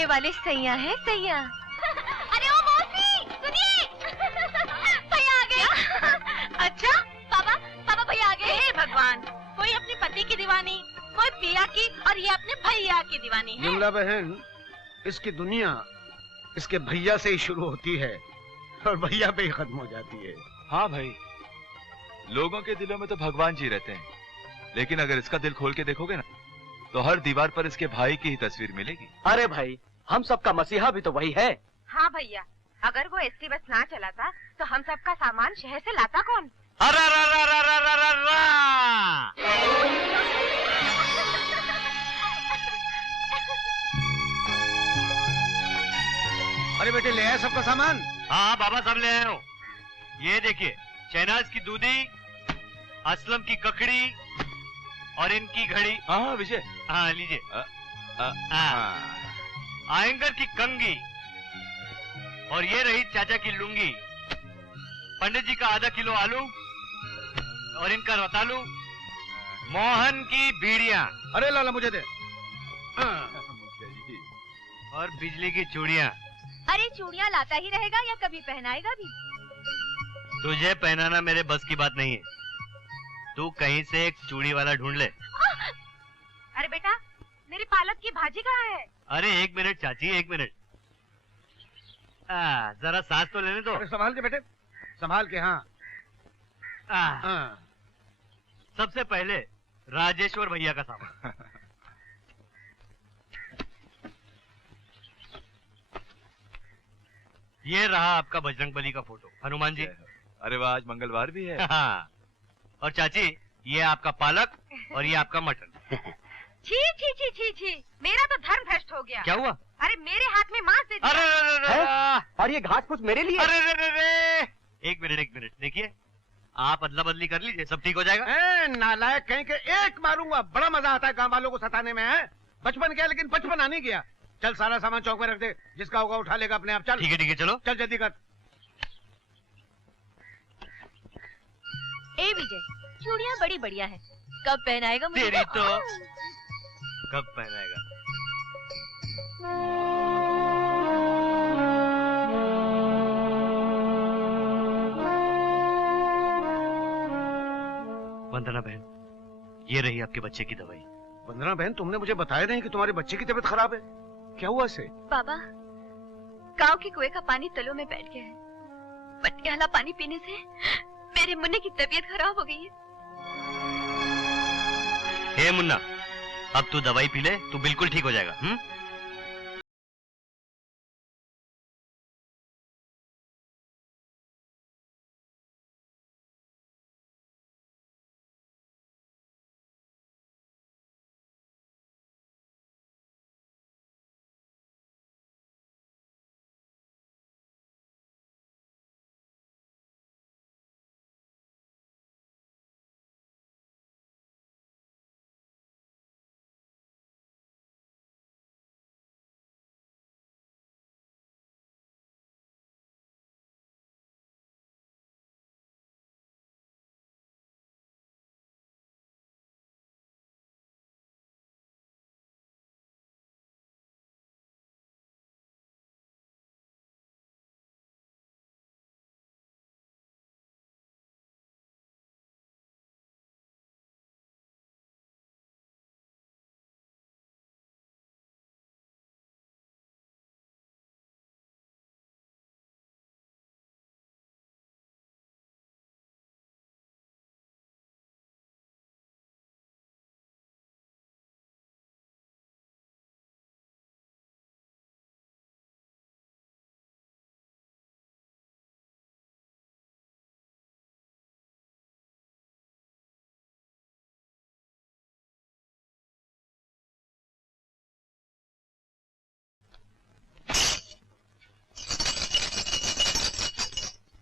आने वाले सैया है सैया। अरे ओ मौसी सुनिए, भैया आ गए। अच्छा पापा भैया आ गए। हे भगवान, कोई अपने पति की दीवानी, कोई पिया की, और ये अपने भैया की दीवानी है। विमला बहन, इसकी दुनिया इसके भैया से ही शुरू होती है और भैया पे ही खत्म हो जाती है। हाँ भाई, लोगों के दिलों में तो भगवान जी रहते हैं, लेकिन अगर इसका दिल खोल के देखोगे ना तो हर दीवार पर इसके भाई की ही तस्वीर मिलेगी। अरे भाई, हम सबका मसीहा भी तो वही है। हाँ भैया, अगर वो एसटी बस ना चलाता तो हम सबका सामान शहर से लाता कौन? अरे बेटे, ले आए सबका सामान? हाँ बाबा, सब ले आए हो। ये देखिए, शहनाज की दूधी, असलम की ककड़ी और इनकी घड़ी। हाँ विजय, हाँ लीजिए। आयंगर की कंगी, और ये रही चाचा की लुंगी। पंडित जी का आधा किलो आलू और इनका रतालू। मोहन की बीड़ियाँ। अरे लाला मुझे दे। और बिजली की चूड़ियाँ। अरे चूड़ियाँ लाता ही रहेगा या कभी पहनाएगा भी? तुझे पहनाना मेरे बस की बात नहीं है। तू कहीं से एक चूड़ी वाला ढूंढ ले। अरे बेटा, मेरी पालक की भाजी कहाँ है? अरे एक मिनट चाची, एक मिनट। जरा सांस तो लेने दो। अरे संभाल के बेटे, संभाल के। हाँ सबसे पहले राजेश्वर भैया का सामान। ये रहा आपका बजरंगबली का फोटो, हनुमान जी। अरे वाह, आज मंगलवार भी है। हाँ। और चाची, ये आपका पालक और ये आपका मटन। छी छी छी छी छी, मेरा तो धर्म भ्रष्ट हो गया। क्या हुआ? अरे मेरे हाथ में मांस दे दिया। अरे और ये घास फूस मेरे लिए? अरे एक मिनट देखिए, आप अदला बदली कर लीजिए, सब ठीक हो जाएगा। नालायक कहीं के, एक मारूंगा। बड़ा मजा आता है गांव वालों को सताने में। है बचपन गया लेकिन बचपन आने गया। चल सारा सामान चौक में रख दे, जिसका होगा उठा लेगा अपने आप। चल ठीक है चलो। चल जल्दी कर। ए विजय, चूड़ियाँ बड़ी बढ़िया है, कब पहनाएगा मुझे? तेरी तो कब पहनाएगा? वंदना बहन, ये रही आपके बच्चे की दवाई। वंदना बहन, तुमने मुझे बताया नहीं कि तुम्हारे बच्चे की तबीयत खराब है। क्या हुआ इसे? बाबा, गांव के कुएं का पानी तलों में बैठ गया है। मटक्याला पानी पीने से मेरे मुन्ने की तबीयत खराब हो गई है। हे मुन्ना, अब तू दवाई पी ले, तू बिल्कुल ठीक हो जाएगा।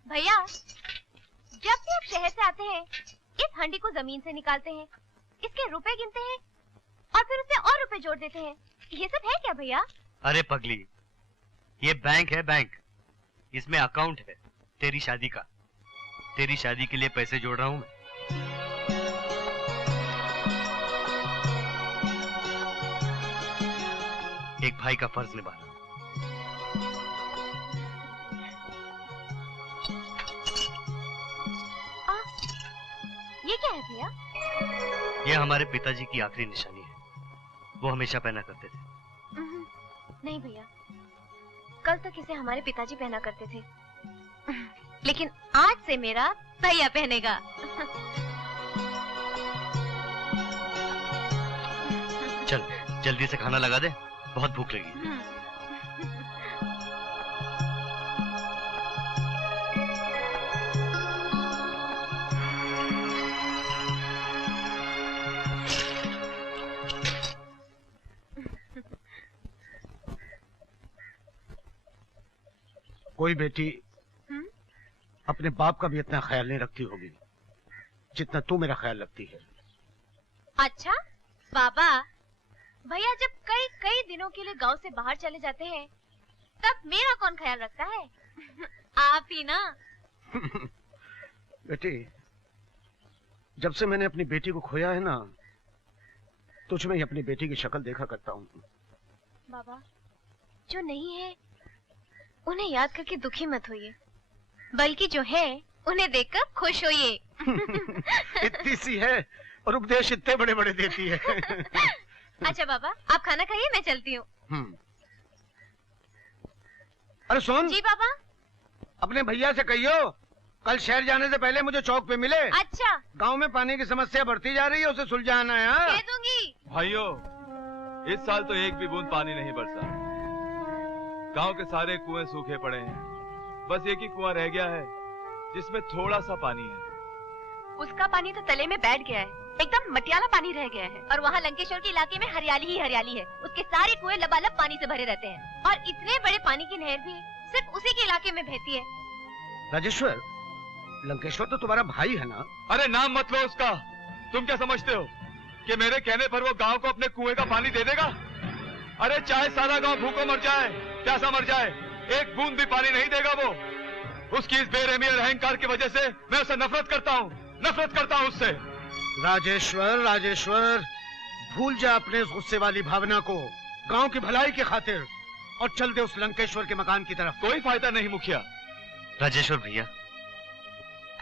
भैया, जब भी आप शहर से आते हैं, इस हंडी को जमीन से निकालते हैं, इसके रुपए गिनते हैं और फिर उससे और रुपए जोड़ देते हैं। ये सब है क्या भैया? अरे पगली, ये बैंक है, बैंक। इसमें अकाउंट है तेरी शादी का। तेरी शादी के लिए पैसे जोड़ रहा हूं मैं। एक भाई का फर्ज निभाना। ये क्या है भैया? ये हमारे पिताजी की आखिरी निशानी है, वो हमेशा पहना करते थे। नहीं भैया, कल तक इसे हमारे पिताजी पहना करते थे, लेकिन आज से मेरा भैया पहनेगा। चल जल्दी से खाना लगा दे, बहुत भूख लगी। कोई बेटी अपने बाप का भी इतना ख्याल नहीं रखती होगी जितना तू मेरा ख्याल रखती है। अच्छा बाबा, भैया जब कई कई दिनों के लिए गांव से बाहर चले जाते हैं तब मेरा कौन ख्याल रखता है? आप ही ना। बेटी, जब से मैंने अपनी बेटी को खोया है ना, तुझ में ही अपनी बेटी की शक्ल देखा करता हूँ। बाबा, जो नहीं है उन्हें याद करके दुखी मत होइए, बल्कि जो है उन्हें देखकर खुश होइए। इतनी सी है और उपदेश इतने बड़े बड़े देती है। अच्छा बाबा, आप खाना खाइए, मैं चलती हूँ। अरे सुन। जी बाबा। अपने भैया से कहियो कल शहर जाने से पहले मुझे चौक पे मिले। अच्छा। गांव में पानी की समस्या बढ़ती जा रही है, उसे सुलझाना है। कह दूंगी। भाइयों, इस साल तो एक भी बूंद पानी नहीं बरसा। गांव के सारे कुएं सूखे पड़े हैं, बस एक ही कुआं रह गया है जिसमें थोड़ा सा पानी है। उसका पानी तो तले में बैठ गया है, एकदम मटियाला पानी रह गया है। और वहाँ लंकेश्वर के इलाके में हरियाली ही हरियाली है। उसके सारे कुएं लबालब पानी से भरे रहते हैं और इतने बड़े पानी की नहर भी सिर्फ उसी के इलाके में बहती है। राजेश्वर, लंकेश्वर तो तुम्हारा भाई है ना? अरे नाम मत लो उसका। तुम क्या समझते हो कि मेरे कहने पर वो गांव को अपने कुएं का पानी दे देगा? अरे चाहे सारा गांव भूखों मर जाए, प्यासा मर जाए, एक बूंद भी पानी नहीं देगा वो। उसकी इस बेरहमी और अहंकार की वजह से मैं उसे नफरत करता हूँ उससे। राजेश्वर, राजेश्वर, भूल जा अपने उस गुस्से वाली भावना को, गांव की भलाई की खातिर, और चल दे उस लंकेश्वर के मकान की तरफ। कोई फायदा नहीं मुखिया। राजेश्वर भैया,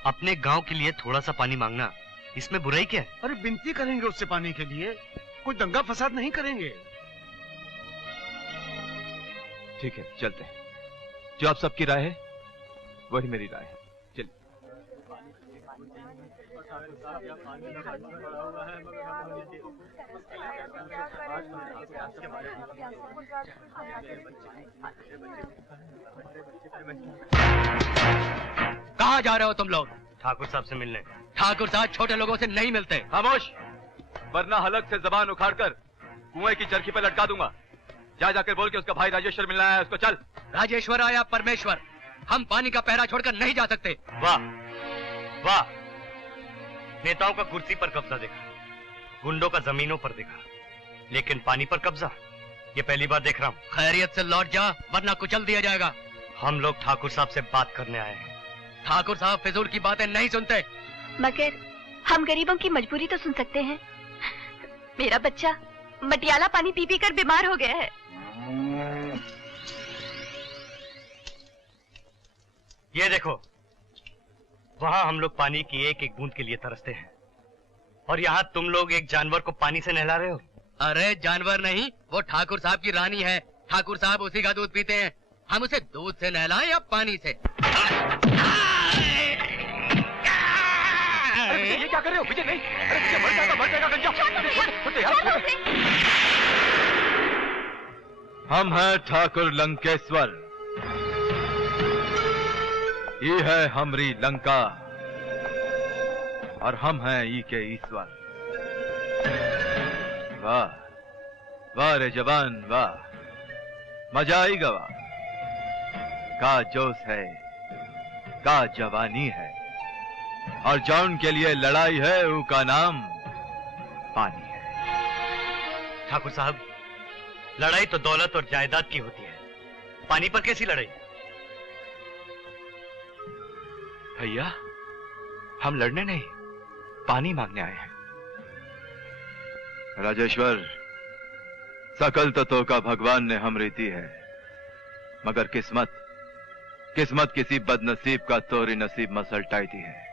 अपने गांव के लिए थोड़ा सा पानी मांगना, इसमें बुराई क्या है? अरे विनती करेंगे उससे पानी के लिए, कोई दंगा फसाद नहीं करेंगे। ठीक है, चलते हैं। जो आप सबकी राय है वही मेरी राय है। चलिए। कहाँ जा रहे हो तुम लोग? ठाकुर साहब से मिलने। ठाकुर साहब छोटे लोगों से नहीं मिलते। खामोश, वरना हलक से जबान उखाड़कर कुएं की चरखी पर लटका दूंगा। जाकर बोल के उसका भाई राजेश्वर मिलना है, उसको चल। राजेश्वर आया परमेश्वर, हम पानी का पहरा छोड़कर नहीं जा सकते। वाह वाह, नेताओं का कुर्सी पर कब्जा देखा, गुंडों का जमीनों पर देखा, लेकिन पानी पर कब्जा ये पहली बार देख रहा हूँ। खैरियत से लौट जा, वरना कुचल दिया जाएगा। हम लोग ठाकुर साहब से बात करने आए हैं। ठाकुर साहब फिजूल की बातें नहीं सुनते। मगर हम गरीबों की मजबूरी तो सुन सकते हैं। मेरा बच्चा मटियाला पानी पी पी कर बीमार हो गया है। ये देखो, वहाँ हम लोग पानी की एक एक बूंद के लिए तरसते हैं, और यहाँ तुम लोग एक जानवर को पानी से नहला रहे हो। अरे जानवर नहीं, वो ठाकुर साहब की रानी है। ठाकुर साहब उसी का दूध पीते हैं। हम उसे दूध से नहलाएं या पानी से? ये क्या कर रहे हो? विजय नहीं, अरे विजय मर जाएगा गंजा। हम हैं ठाकुर लंकेश्वर, ये है हमरी लंका, और हम हैं ई के ईश्वर। वाह वाह रे जवान, वाह, मजा आई गवा। का जोश है, का जवानी है, और जौन के लिए लड़ाई है उसका नाम पानी है। ठाकुर साहब, लड़ाई तो दौलत और जायदाद की होती है, पानी पर कैसी लड़ाई? भैया, हम लड़ने नहीं, पानी मांगने आए हैं। राजेश्वर, सकल तत्वों का भगवान ने हम रीति है, मगर किस्मत किसी बदनसीब का तोरी नसीब मसलटाई दी है।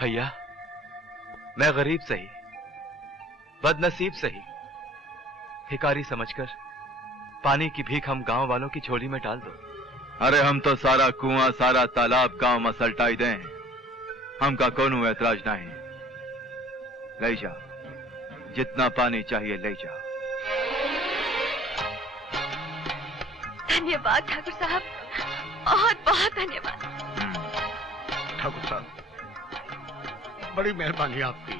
भैया, मैं गरीब सही, बदनसीब सही, भिखारी समझकर पानी की भीख हम गांव वालों की झोली में डाल दो। अरे हम तो सारा कुआं सारा तालाब गांव में सल्टाई दें, हमका कोनो ऐतराज नहीं। ले जाओ, जितना पानी चाहिए ले जाओ। धन्यवाद ठाकुर साहब, बहुत बहुत धन्यवाद। ठाकुर साहब, बड़ी मेहरबानी आपकी,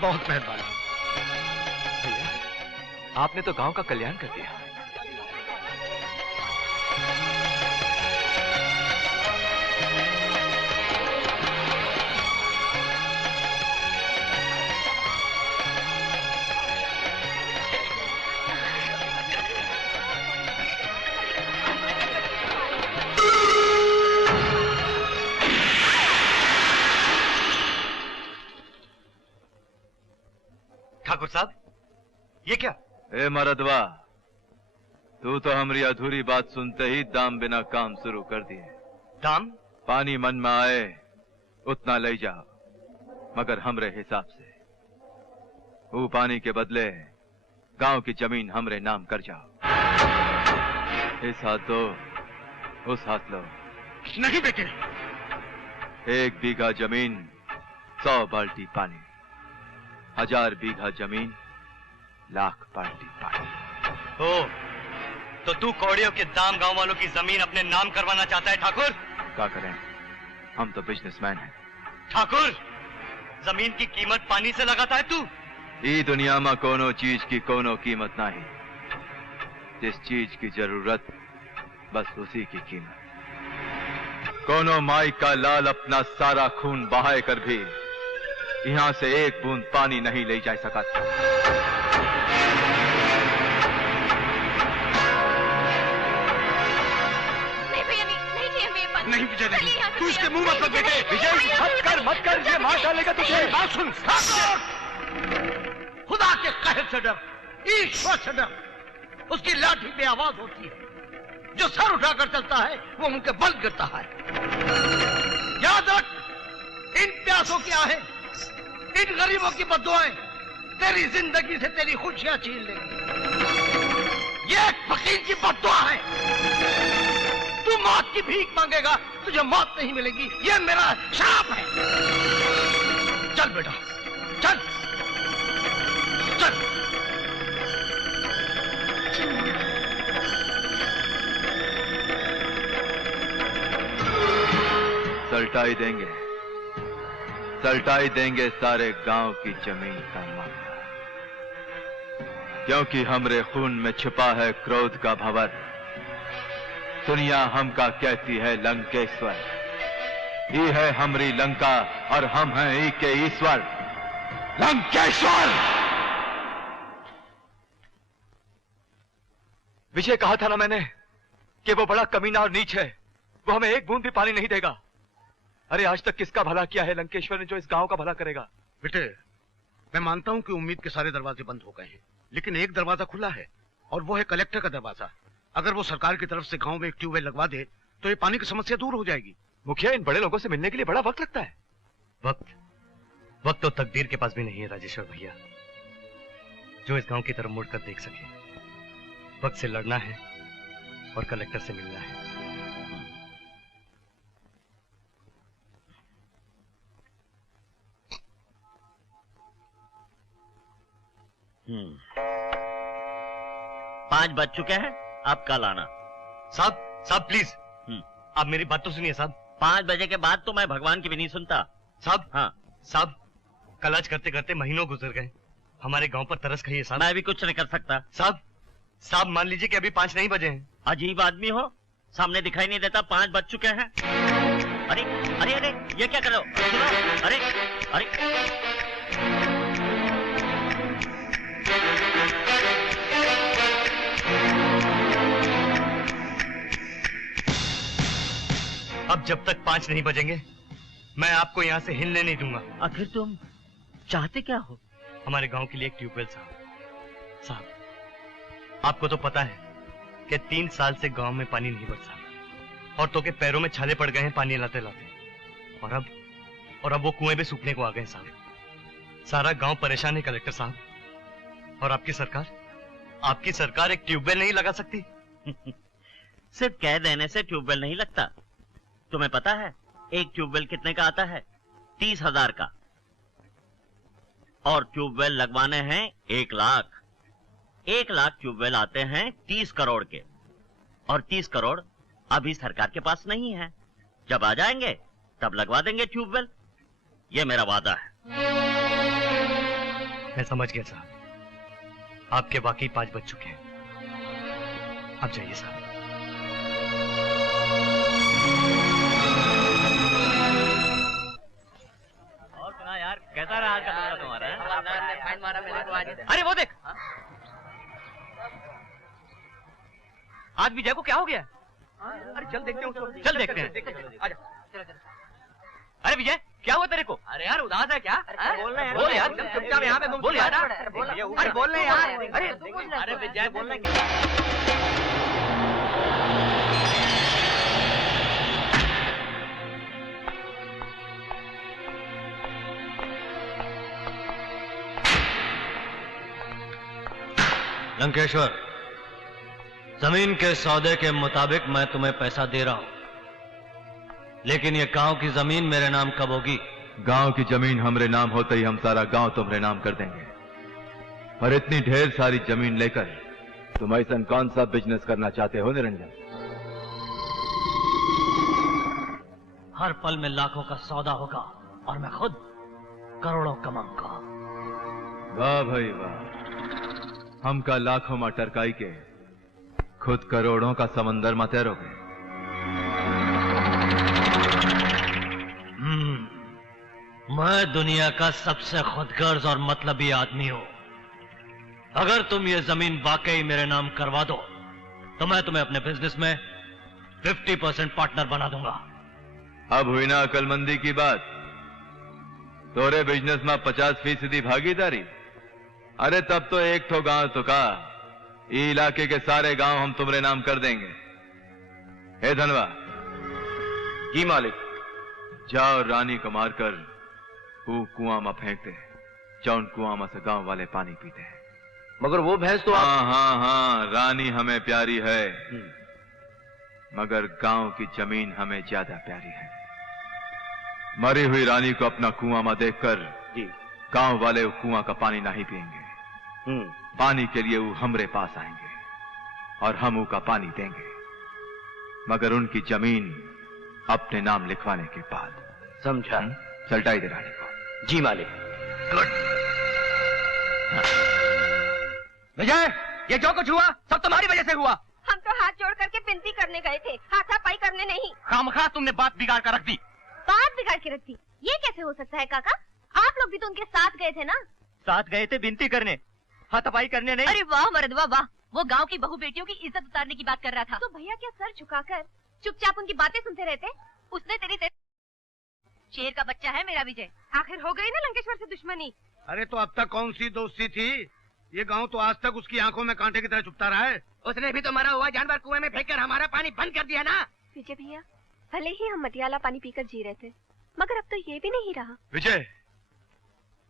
बहुत मेहरबानी। भैया, आपने तो गांव का कल्याण कर दिया। ठाकुर साहब, ये क्या? ए मरदवा, तू तो हमारी अधूरी बात सुनते ही दाम बिना काम शुरू कर दिए। दाम? पानी मन में आए उतना ले जाओ, मगर हमरे हिसाब से। वो पानी के बदले गांव की जमीन हमरे नाम कर जाओ। इस हाथ दो, उस हाथ लो। नहीं बेटे। 1 बीघा जमीन 100 बाल्टी पानी, 1000 बीघा जमीन 1,00,000 बाल्टी पानी। ओ, तो तू कौड़ियों के दाम गांव वालों की जमीन अपने नाम करवाना चाहता है ठाकुर? क्या करें, हम तो बिजनेसमैन हैं। ठाकुर, जमीन की कीमत पानी से लगाता है तू? ई दुनिया में कोनो चीज की कोनो कीमत नहीं। जिस चीज की जरूरत बस उसी की कीमत। कोनो माई का लाल अपना सारा खून बहाए कर भी यहां से 1 बूंद पानी नहीं ले जा सका। नहीं भैया, नहीं चाहिए हमें ये पानी। नहीं विजय, नहीं। तू इसके मुंह मत लग बेटे। विजय, मत कर, ये मार डालेगा तुझे। बात सुन। खुदा के कहर से डर, ईश्वर से डर। उसकी लाठी पे आवाज होती है। जो सर उठाकर चलता है वो उनके बल गिरता है। याद रख, इन प्यासों की आहें, इन गरीबों की बद्दुआएं तेरी जिंदगी से तेरी खुशियां छीन लेंगी। ये एक फकीर की बद्दुआ है। तू मौत की भीख मांगेगा, तुझे मौत नहीं मिलेगी। ये मेरा श्राप है। चल बेटा, चल चल। सल्टाई देंगे सारे गांव की जमीन का मामला, क्योंकि हमरे खून में छिपा है क्रोध का भंवर। दुनिया हमका कहती है लंकेश्वर। ये है हमारी लंका और हम हैं ई के ईश्वर, लंकेश्वर। विजय, कहा था ना मैंने कि वो बड़ा कमीना और नीच है। वो हमें 1 बूंद भी पानी नहीं देगा। अरे आज तक किसका भला किया है लंकेश्वर ने जो इस गांव का भला करेगा? बेटे, मैं मानता हूं कि उम्मीद के सारे दरवाजे बंद हो गए हैं, लेकिन एक दरवाजा खुला है और वो है कलेक्टर का दरवाजा। अगर वो सरकार की तरफ से गांव में एक ट्यूबवेल लगवा दे तो ये पानी की समस्या दूर हो जाएगी। मुखिया, इन बड़े लोगों से मिलने के लिए बड़ा वक्त लगता है। वक्त तो तकदीर के पास भी नहीं है राजेश्वर भैया, जो इस गांव की तरफ मुड़कर देख सके। वक्त से लड़ना है और कलेक्टर से मिलना है। पांच बज चुके हैं, आप कल आना। साहब प्लीज, आप मेरी बात तो सुनिए साहब। 5 बजे के बाद तो मैं भगवान की भी नहीं सुनता। साहब, हाँ साहब, कल आज करते करते महीनों गुजर गए। हमारे गांव पर तरस खाइए साहब। मैं भी कुछ नहीं कर सकता। साहब मान लीजिए कि अभी 5 नहीं बजे हैं। अजीब आदमी हो, सामने दिखाई नहीं देता 5 बज चुके हैं। अरे अरे अरे, ये क्या कर रहे हो? सुनो, अरे अरे अब जब तक 5 नहीं बजेंगे मैं आपको यहाँ से हिलने नहीं दूंगा। आखिर तुम चाहते क्या हो? हमारे गांव के लिए एक ट्यूबवेल साहब। आपको तो पता है कि 3 साल से गांव में पानी नहीं बरसा, औरतों के पैरों में छाले पड़ गए हैं पानी लाते लाते, और अब वो कुएं भी सूखने को आ गए साहब। सारा गांव परेशान है कलेक्टर साहब। और आपकी सरकार एक ट्यूबवेल नहीं लगा सकती? सिर्फ कह देने से ट्यूबवेल नहीं लगता। तुम्हें पता है एक ट्यूबवेल कितने का आता है? 30,000 का। और ट्यूबवेल लगवाने हैं 1 लाख। 1 लाख ट्यूबवेल आते हैं 30 करोड़ के। और 30 करोड़ अभी सरकार के पास नहीं है। जब आ जाएंगे तब लगवा देंगे ट्यूबवेल। ये मेरा वादा है। मैं समझ गया साहब। आपके बाकी 5 बज चुके हैं। अब जाइए साहब। और सुना यार, कैसा रहा आज का दौरा तुम्हारा? अरे वो देख, आज विजय को क्या हो गया? अरे चल देखते हैं उसको। चल देखते हैं। अरे विजय, क्या हुआ तेरे को? अरे यार उदास है क्या? बोल यार, चुपचाप यहाँ पे बोल यार। अरे बोल रहे यार। अरे विजय बोल रहे। लंकेश्वर, जमीन के सौदे के मुताबिक मैं तुम्हें पैसा दे रहा हूं, लेकिन ये गांव की जमीन मेरे नाम कब होगी? गांव की जमीन हमरे नाम होते ही हम सारा गांव तुम्हारे नाम कर देंगे। और इतनी ढेर सारी जमीन लेकर तुम ऐसा कौन सा बिजनेस करना चाहते हो निरंजन? हर पल में लाखों का सौदा होगा और मैं खुद करोड़ों कमाऊंगा। वाह भाई वाह, हमका लाखों में टरकाई के खुद करोड़ों का समंदर में तैरोगे। मैं दुनिया का सबसे खुदगर्ज और मतलबी आदमी हूं। अगर तुम ये जमीन वाकई मेरे नाम करवा दो तो मैं तुम्हें अपने बिजनेस में 50% पार्टनर बना दूंगा। अब हुई ना अकलमंदी की बात? तोरे बिजनेस में 50% भागीदारी? अरे तब तो एक तो गांव तो का, ये इलाके के सारे गांव हम तुम्हारे नाम कर देंगे। हे धनवा। जी मालिक। जाओ रानी को मारकर वो कुआं में फेंक दे, जौन कुआं में से गांव वाले पानी पीते हैं। मगर वो भैंस तो हाँ, रानी हमें प्यारी है, मगर गांव की जमीन हमें ज्यादा प्यारी है। मरी हुई रानी को अपना कुआं में देखकर गांव वाले वो कुआं का पानी नहीं पिएंगे। पानी के लिए वो हमरे पास आएंगे और हम उसका पानी देंगे, मगर उनकी जमीन अपने नाम लिखवाने के बाद। समझा? चलटाई दे रानी को। जी मालिक। गुड। विजय, ये जो कुछ हुआ सब तुम्हारी वजह से हुआ। हम तो हाथ जोड़ करके विनती करने गए थे, हाथापाई करने नहीं। खामखा तुमने बात बिगाड़ कर रख दी। बात बिगाड़ के रख दी? ये कैसे हो सकता है काका? आप लोग भी तो उनके साथ गए थे ना? साथ गए थे विनती करने, हाथापाई करने नहीं। अरे वाह मर्दवा वाह, वो गांव की बहू बेटियों की इज्जत उतारने की बात कर रहा था। तो भैया क्या सर झुकाकर चुपचाप उनकी बातें सुनते रहते? उसने तेरी शेर का बच्चा है मेरा विजय। आखिर हो गई ना लंकेश्वर से दुश्मनी। अरे तो अब तक कौन सी दोस्ती थी? ये गांव तो आज तक उसकी आंखों में कांटे की तरह छुपता रहा है। उसने भी तो मरा हुआ जानवर कुएं में फेंककर हमारा पानी बंद कर दिया ना। विजय भैया, भले ही हम मटियाला पानी पीकर जी रहे थे, मगर अब तो ये भी नहीं रहा। विजय,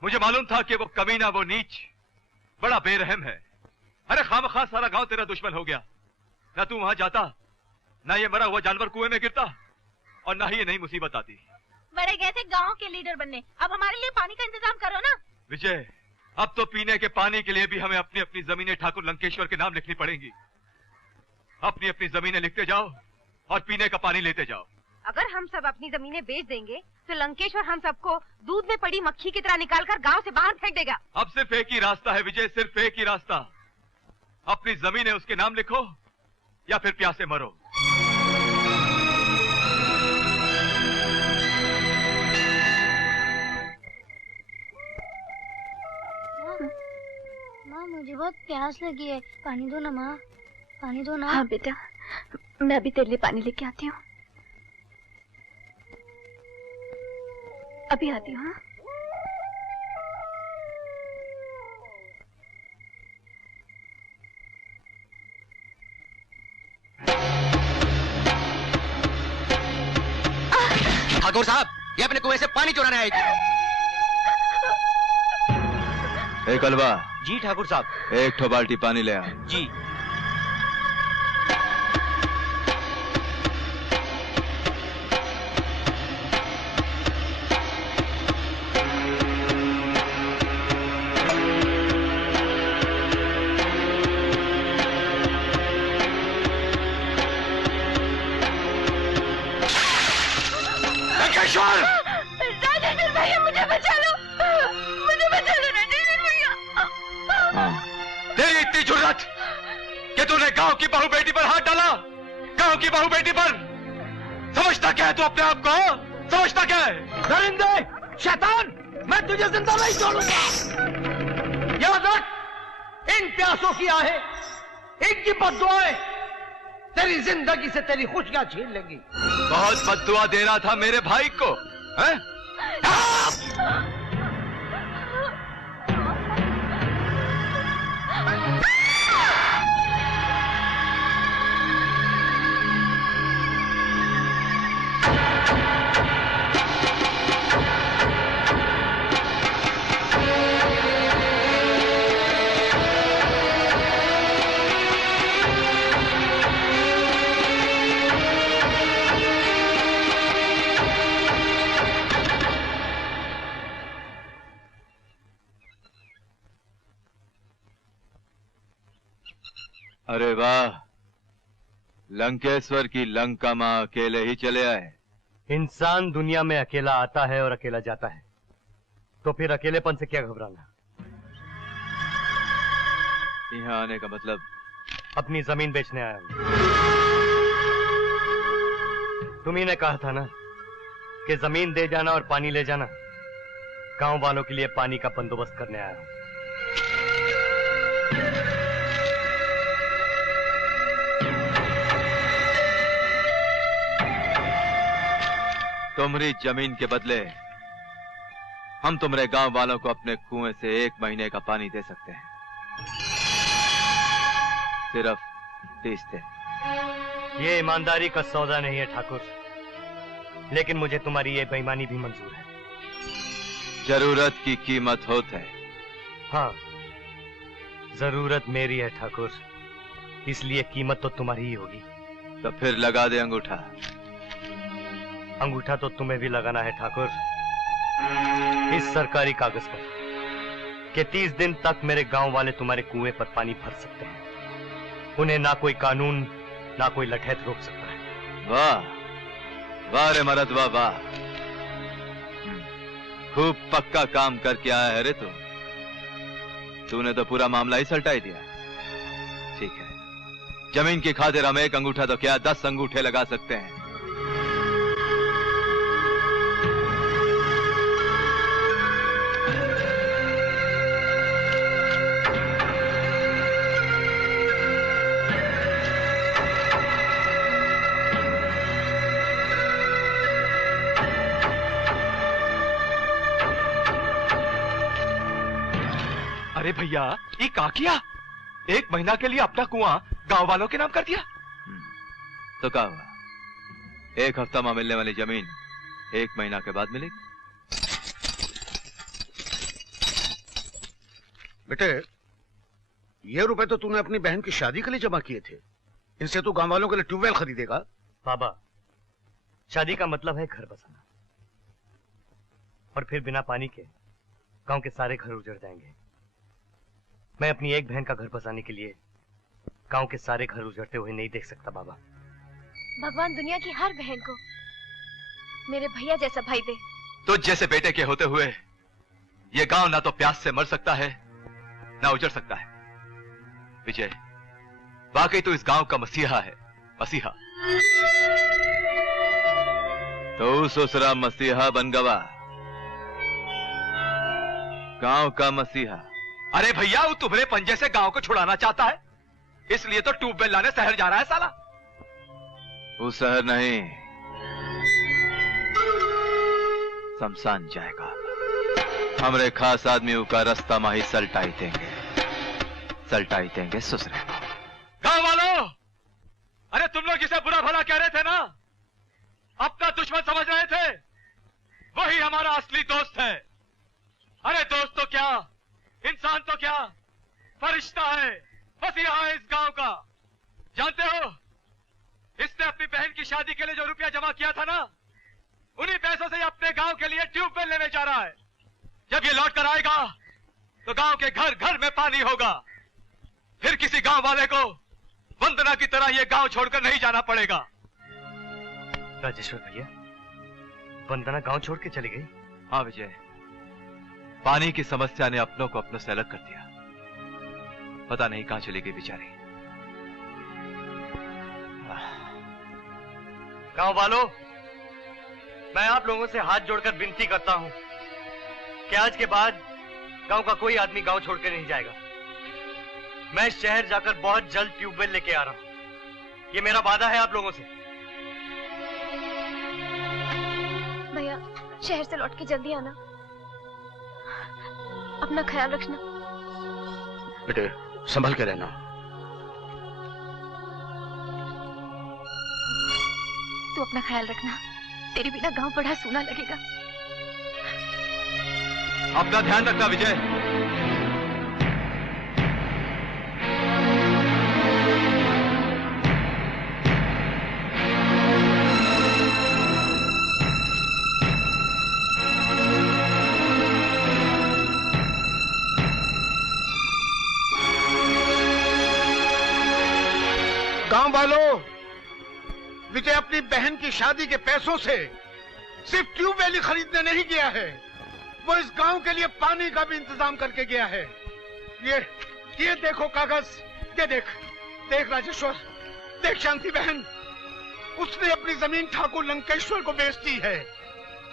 मुझे मालूम था कि वो कमीना, वो नीच बड़ा बेरहम है। अरे खामखा सारा गांव तेरा दुश्मन हो गया। ना तू वहां जाता, ना ये मरा हुआ जानवर कुएं में गिरता, और ना ही ये नई मुसीबत आती। बड़े गए थे गांव के लीडर बनने, अब हमारे लिए पानी का इंतजाम करो ना। विजय, अब तो पीने के पानी के लिए भी हमें अपनी अपनी जमीनें ठाकुर लंकेश्वर के नाम लिखनी पड़ेंगी। अपनी अपनी जमीनें लिखते जाओ और पीने का पानी लेते जाओ। अगर हम सब अपनी जमीनें बेच देंगे तो लंकेश्वर हम सबको दूध में पड़ी मक्खी की तरह निकालकर गांव से बाहर फेंक देगा। अब सिर्फ एक ही रास्ता है विजय, सिर्फ एक ही रास्ता। अपनी जमीनें उसके नाम लिखो या फिर प्यासे मरो। माँ, मुझे बहुत प्यास लगी है, पानी दो ना माँ, पानी दो ना। हाँ बेटा, मैं अभी तेरे लिए पानी लेके आती हूँ। अभी आती हूँ। ठाकुर साहब, ये अपने कुएं से पानी चुराने आएगी। एक हलवा। जी ठाकुर साहब। एक ठो बाल्टी पानी ले आ। जी। राजेंद्र भैया मुझे बचा लो, मुझे बचा लो राजेंद्र भैया। तेरी इतनी जुर्रत कि तूने गांव की बहू बेटी पर हाथ डाला, गांव की बहू बेटी पर। समझता क्या है तू अपने आप को? समझता क्या है? दरिंदे, शैतान, मैं तुझे जिंदा नहीं छोड़ूंगा। याद रख, इन प्यासों की आहें, इनकी बद्दुआएं तेरी जिंदगी से तेरी खुशियां छीन लेंगी। बहुत बद्दुआ दे रहा था मेरे भाई को, हैं? अरे वाह, लंकेश्वर की लंका मां अकेले ही चले आए। इंसान दुनिया में अकेला आता है और अकेला जाता है, तो फिर अकेलेपन से क्या घबराना। यहाँ आने का मतलब? अपनी जमीन बेचने आया हूं। तुम्ही ने कहा था ना कि जमीन दे जाना और पानी ले जाना। गांव वालों के लिए पानी का बंदोबस्त करने आया हूं। तुम्हारी जमीन के बदले हम तुम्हारे गांव वालों को अपने कुएं से 1 महीने का पानी दे सकते हैं, सिर्फ 30 दिन। ये ईमानदारी का सौदा नहीं है ठाकुर, लेकिन मुझे तुम्हारी ये बेईमानी भी मंजूर है। जरूरत की कीमत होती है। हाँ, जरूरत मेरी है ठाकुर, इसलिए कीमत तो तुम्हारी ही होगी। तो फिर लगा दे अंगूठा। अंगूठा तो तुम्हें भी लगाना है ठाकुर, इस सरकारी कागज पर कि 30 दिन तक मेरे गांव वाले तुम्हारे कुएं पर पानी भर सकते हैं। उन्हें ना कोई कानून ना कोई लठैत रोक सकता है। वाह वाह रे मरद, वाह वाह, खूब पक्का काम करके आया है रे तू। तूने तो पूरा मामला ही सलटाई दिया। ठीक है, जमीन की खातिर हम 1 अंगूठा तो क्या 10 अंगूठे लगा सकते हैं। अरे भैया, ये क्या किया? 1 महीना के लिए अपना कुआं गांव वालों के नाम कर दिया। तो क्या हुआ? 1 हफ्ता में मिलने वाली जमीन 1 महीना के बाद मिलेगी। बेटे, ये रुपए तो तूने अपनी बहन की शादी के लिए जमा किए थे। इनसे तू गांव वालों के लिए ट्यूबवेल खरीदेगा। बाबा, शादी का मतलब है घर बसाना, और फिर बिना पानी के गांव के सारे घर उजड़ जाएंगे। मैं अपनी एक बहन का घर बसाने के लिए गांव के सारे घर उजड़ते हुए नहीं देख सकता बाबा। भगवान दुनिया की हर बहन को मेरे भैया जैसा भाई दे। तो जैसे बेटे के होते हुए ये गांव ना तो प्यास से मर सकता है ना उजड़ सकता है। विजय, वाकई तो इस गांव का मसीहा है, मसीहा। तो ससुरा मसीहा बन गवा, गांव का मसीहा। अरे भैया, वो तुम्हारे पंजे से गांव को छुड़ाना चाहता है, इसलिए तो ट्यूबवेल लाने शहर जा रहा है साला। वो शहर नहीं, शमशान जाएगा। हमरे खास आदमियों का रास्ता माही सलटाई देंगे ससुरे को। गांव वालों, अरे तुम लोग जिसे बुरा भला कह रहे थे ना, अपना दुश्मन समझ रहे थे, वही हमारा असली दोस्त है। अरे दोस्त तो क्या, इंसान तो क्या, फरिश्ता है, मसीहा है इस गांव का। जानते हो, इसने अपनी बहन की शादी के लिए जो रुपया जमा किया था ना, उन्हीं पैसों से अपने गांव के लिए ट्यूबवेल लेने जा रहा है। जब ये लौट कर आएगा तो गांव के घर घर में पानी होगा। फिर किसी गांव वाले को वंदना की तरह ये गांव छोड़कर नहीं जाना पड़ेगा। राजेश्वर भैया, वंदना गांव छोड़ के चली गई? हाँ विजय, पानी की समस्या ने अपनों को अपनों से अलग कर दिया। पता नहीं कहां चली गई बेचारी। गांव वालों, मैं आप लोगों से हाथ जोड़कर विनती करता हूं कि आज के बाद गांव का कोई आदमी गांव छोड़ के नहीं जाएगा। मैं शहर जाकर बहुत जल्द ट्यूबवेल लेके आ रहा हूं। ये मेरा वादा है आप लोगों से। भैया, शहर से लौट के जल्दी आना, अपना ख्याल रखना। बेटे संभल के रहना। तू अपना ख्याल रखना, तेरे बिना गांव बड़ा सूना लगेगा। अपना ध्यान रखना विजय। गांव वालों, विजय अपनी बहन की शादी के पैसों से सिर्फ ट्यूबवेल खरीदने नहीं गया है, वो इस गांव के लिए पानी का भी इंतजाम करके गया है। ये देखो कागज, ये देख राजेश्वर, देख शांति बहन, उसने अपनी जमीन ठाकुर लंकेश्वर को बेच दी है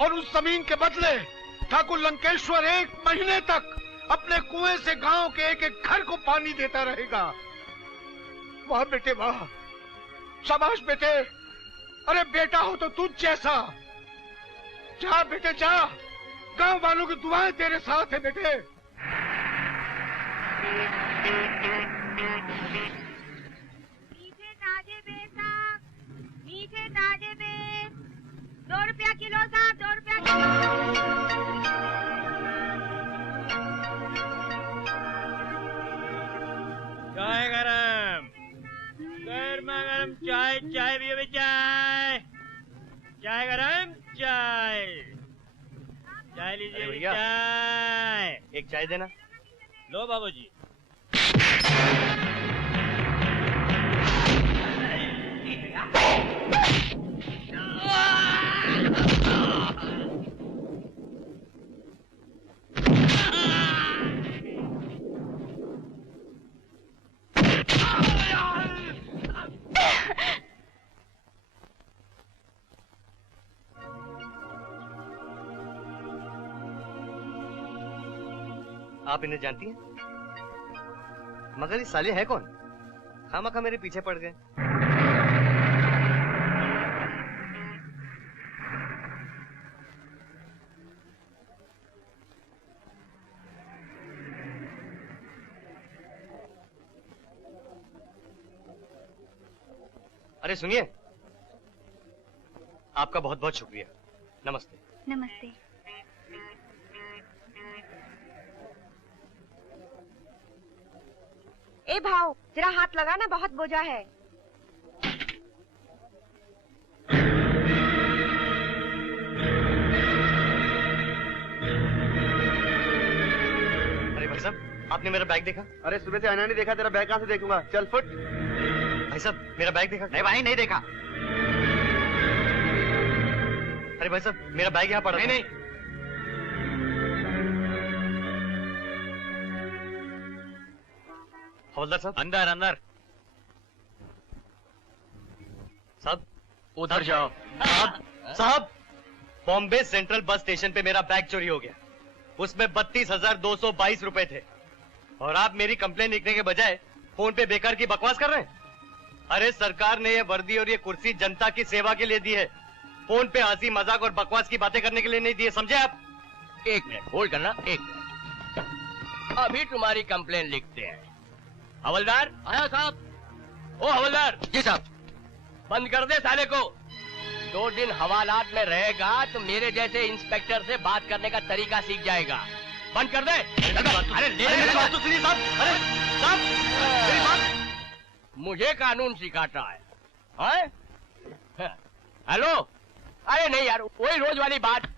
और उस जमीन के बदले ठाकुर लंकेश्वर 1 महीने तक अपने कुएं से गांव के एक एक घर को पानी देता रहेगा। वाह बेटे वाह, शाबाश बेटे। अरे बेटा हो तो तुझ जैसा। जा बेटे जा, गांव वालों की दुआएं तेरे साथ है बेटे। मीठे ताजे बेर साहब, मीठे ताजे बेर 2 रुपया किलो साहब, 2 रुपया किलो। चाय गरम, गर्मा गरम चाय, चाय भी अभी चाय, चाय गरम चाय, चाय लीजिए भैया, चाय। एक चाय देना। लो बाबूजी। आप इन्हें जानती हैं? मगर ये साले है कौन? खामखा मेरे पीछे पड़ गए। अरे सुनिए, आपका बहुत बहुत शुक्रिया। नमस्ते। नमस्ते। ए भाव, जरा हाथ लगा ना, बहुत बोझा है। अरे भाई साहब, आपने मेरा बैग देखा? अरे सुबह से आना नहीं देखा, तेरा बैग कहाँ से देखूंगा? चल फुट। भाई साहब, मेरा बैग देखा? नहीं भाई, नहीं देखा। अरे भाई साहब, मेरा बैग यहाँ पड़ा। नहीं। हवलदार साहब। अंदर अंदर। साहब उधर जाओ। साहब, बॉम्बे सेंट्रल बस स्टेशन पे मेरा बैग चोरी हो गया। उसमें 32,222 रुपए थे और आप मेरी कंप्लेन लिखने के बजाय फोन पे बेकार की बकवास कर रहे हैं। अरे सरकार ने ये वर्दी और ये कुर्सी जनता की सेवा के लिए दी है, फोन पे हंसी मजाक और बकवास की बातें करने के लिए नहीं दी है, समझे आप? 1 मिनट होल्ड करना, 1 मिनट। अभी तुम्हारी कंप्लेन लिखते हैं। हवलदार। आया साहब। ओ हवलदार। जी साहब। बंद कर दे साले को। 2 दिन हवालात में रहेगा तो मेरे जैसे इंस्पेक्टर से बात करने का तरीका सीख जाएगा। बंद कर दे। अरे मेरी बात तो सुनिए साहब। अरे साहब मेरी बात। मुझे कानून सिखाता है? हेलो? अरे नहीं यार, वही रोज वाली बात।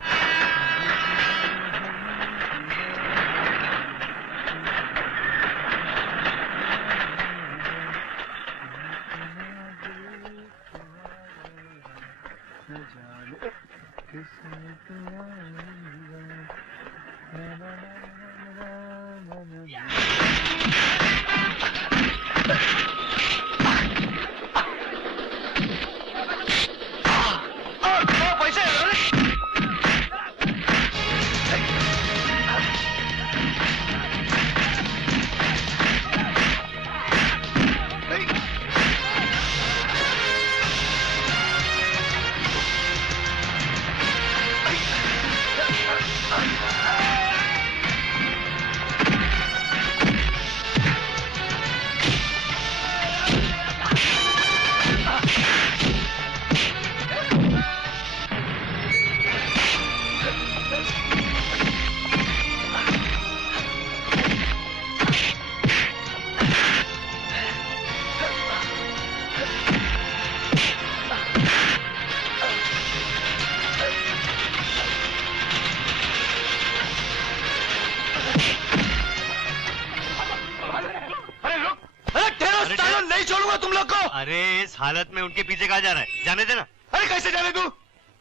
अरे इस हालत में उनके पीछे कहाँ जा रहा है? जाने देना। अरे कैसे जाने दूं?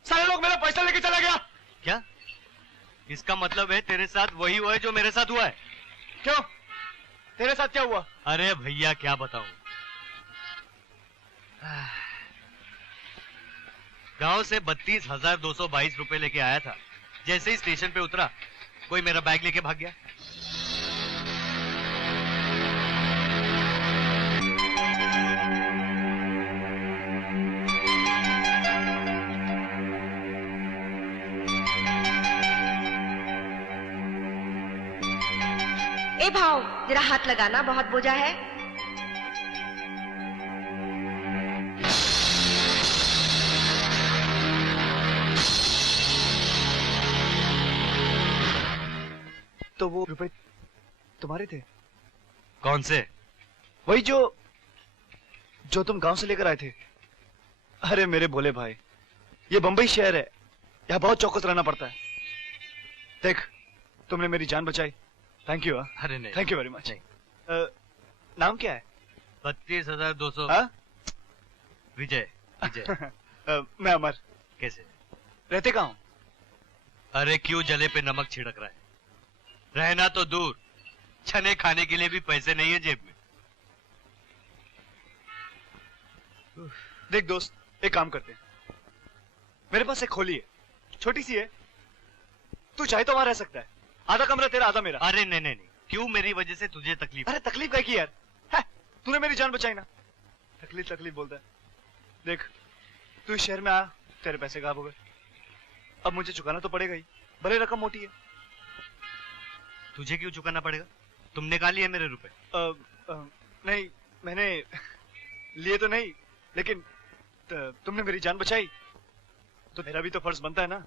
सारे लोग मेरा पैसा लेके चला गया। क्या? इसका मतलब है तेरे साथ वही हुआ है जो मेरे साथ हुआ है? क्यों? तेरे साथ क्या हुआ? अरे भैया क्या बताऊं। गांव से 32,222 रुपए लेके आया था। जैसे ही स्टेशन पे उतरा, कोई मेरा बैग लेके भाग गया। ए भाव, जरा हाथ लगाना, बहुत बोझा है। तो वो रुपए तुम्हारे थे? कौन से? वही जो तुम गांव से लेकर आए थे। अरे मेरे भोले भाई, ये बंबई शहर है, यहाँ बहुत चौकस रहना पड़ता है। देख, तुमने मेरी जान बचाई। Thank you. अरे नहीं, थैंक यू वेरी मच। नाम क्या है? 32,200। विजय। विजय। मैं अमर। कैसे? रहते कहाँ हूँ? अरे क्यों जले पे नमक छिड़क रहा है? रहना तो दूर, छने खाने के लिए भी पैसे नहीं है जेब में। देख दोस्त, एक काम करते हैं। मेरे पास एक खोली है, छोटी सी है। तू चाहे तो वहां रह सकता है। आधा कमरा तेरा, आधा मेरा। अरे नहीं नहीं नहीं, क्यों मेरी वजह से तुझे तकलीफ? अरे तकलीफ क्या की यार? तूने मेरी जान बचाई ना। तकलीफ तकलीफ बोलता है। देख, तू इस शहर में आया, तेरे पैसे गायब हो गए। अब मुझे चुकाना तो पड़ेगा ही, भले रकम मोटी है। तुझे क्यों चुकाना पड़ेगा? तुमने कहा लिए मेरे रुपए? नहीं, मैंने लिए तो नहीं, लेकिन तुमने मेरी जान बचाई तो मेरा भी तो फर्ज बनता है ना।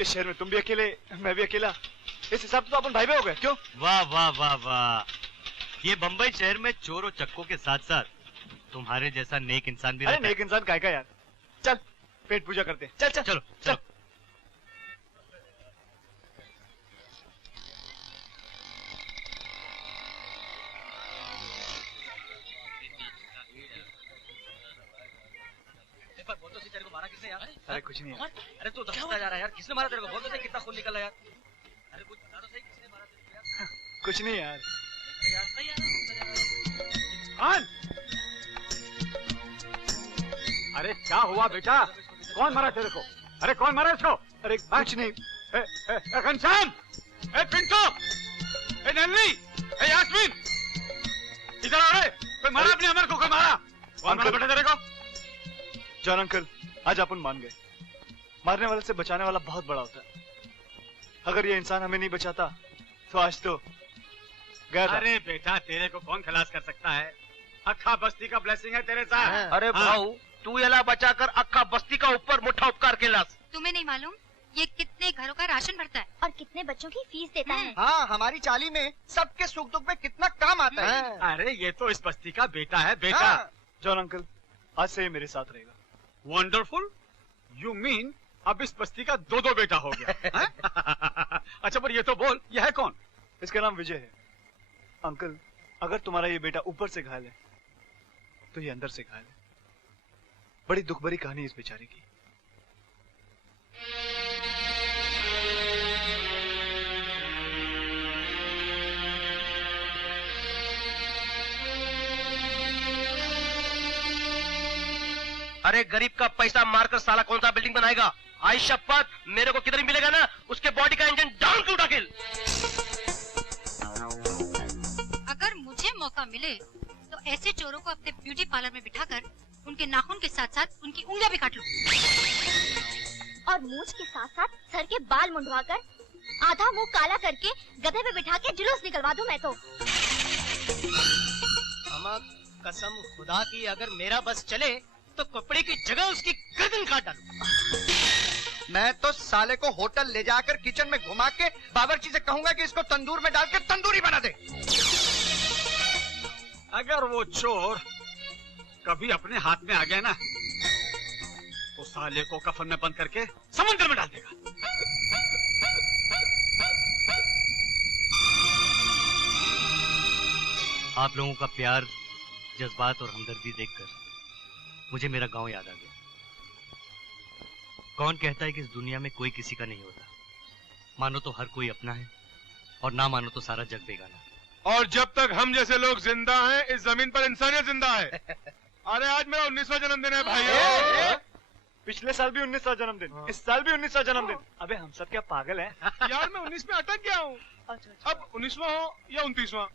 इस शहर में तुम भी अकेले, मैं भी अकेला, इस हिसाब से तो अपन भाई भाई हो गए। क्यों? वाह वाह वाह वाह। ये बंबई शहर में चोर और चक्कों के साथ साथ तुम्हारे जैसा नेक इंसान भी रहता है। नेक इंसान काय का यार। चल पेट पूजा करते हैं। चल चल चलो चलो। बोल तो तेरे को मारा किसने यार? अरे कुछ नहीं। अरे तू दसता जा रहा है यार, किसने मारा तेरे को? बोल तो सही, कितना खून निकला यार? अरे कुछ बता तो सही, किसने मारा तेरे को यार? कुछ नहीं यार। अरे क्या हुआ बेटा? कौन मारा तेरे को? अरे कौन मारा इसको? अरे कुछ नहीं। घनश्याम, पिंटू, नन्नी, यास्मीन, इधर आ रहे। कोई मारा अपने अमर को? कोई मारा? कौन मारा बेटा तेरे को? जॉन अंकल, आज अपन मान गए, मारने वाले से बचाने वाला बहुत बड़ा होता है। अगर ये इंसान हमें नहीं बचाता तो आज तो गया था। अरे बेटा, तेरे को कौन खलास कर सकता है? अक्खा बस्ती का ब्लेसिंग है तेरे साथ। अरे भाऊ, तू याला बचाकर अक्खा बस्ती का ऊपर मोठा उपकार केलास। तुम्हें नहीं मालूम? ये कितने घरों का राशन भरता है और कितने बच्चों की फीस देता है। हाँ, हमारी चाली में सबके सुख दुख में कितना काम आता है। अरे ये तो इस बस्ती का बेटा है, बेटा। हाँ। जॉन अंकल, आज से ये मेरे साथ रहेगा। वंडरफुल। यू मीन अब इस बस्ती का दो दो बेटा हो गया? अच्छा, पर ये तो बोल, यह है कौन? इसका नाम विजय है। अंकल, अगर तुम्हारा ये बेटा ऊपर से घायल है तो ये अंदर से घायल है। बड़ी दुख भरी कहानी इस बेचारे की। अरे गरीब का पैसा मारकर साला कौन सा बिल्डिंग बनाएगा? आई शपथ, मेरे को किधर मिलेगा ना, उसके बॉडी का इंजन डाउन टू ढकेल। अगर मुझे मौका मिले तो ऐसे चोरों को अपने ब्यूटी पार्लर में बिठाकर उनके नाखून के साथ साथ उनकी उंगलियां भी काट लूं। और मूछ के साथ साथ सर के बाल मुंडवाकर आधा मुंह काला करके गधे पे बिठा के जुलूस निकलवा दूं मैं तो। कसम खुदा की, अगर मेरा बस चले तो कपड़े की जगह उसकी गर्दन काट डालूं। मैं तो साले को होटल ले जाकर किचन में घुमा के बावर्ची से कहूंगा कि इसको तंदूर में डाल के तंदूरी बना दे। अगर वो चोर कभी अपने हाथ में आ गया ना, तो साले को कफन में बंद करके समुद्र में डाल देगा। आप लोगों का प्यार, जज्बात और हमदर्दी देखकर मुझे मेरा गांव याद आ गया। कौन कहता है कि इस दुनिया में कोई किसी का नहीं होता? मानो तो हर कोई अपना है और ना मानो तो सारा जग बेगाना। और जब तक हम जैसे लोग जिंदा हैं, इस जमीन पर इंसानियत जिंदा है। अरे आज मेरा 19वां जन्मदिन है भाई। पिछले साल भी 19वां जन्मदिन, इस साल भी 19वां जन्मदिन। अबे हम सब क्या पागल हैं? यार मैं 19 में अटक गया हूँ। अब 19वां हो या 29वां।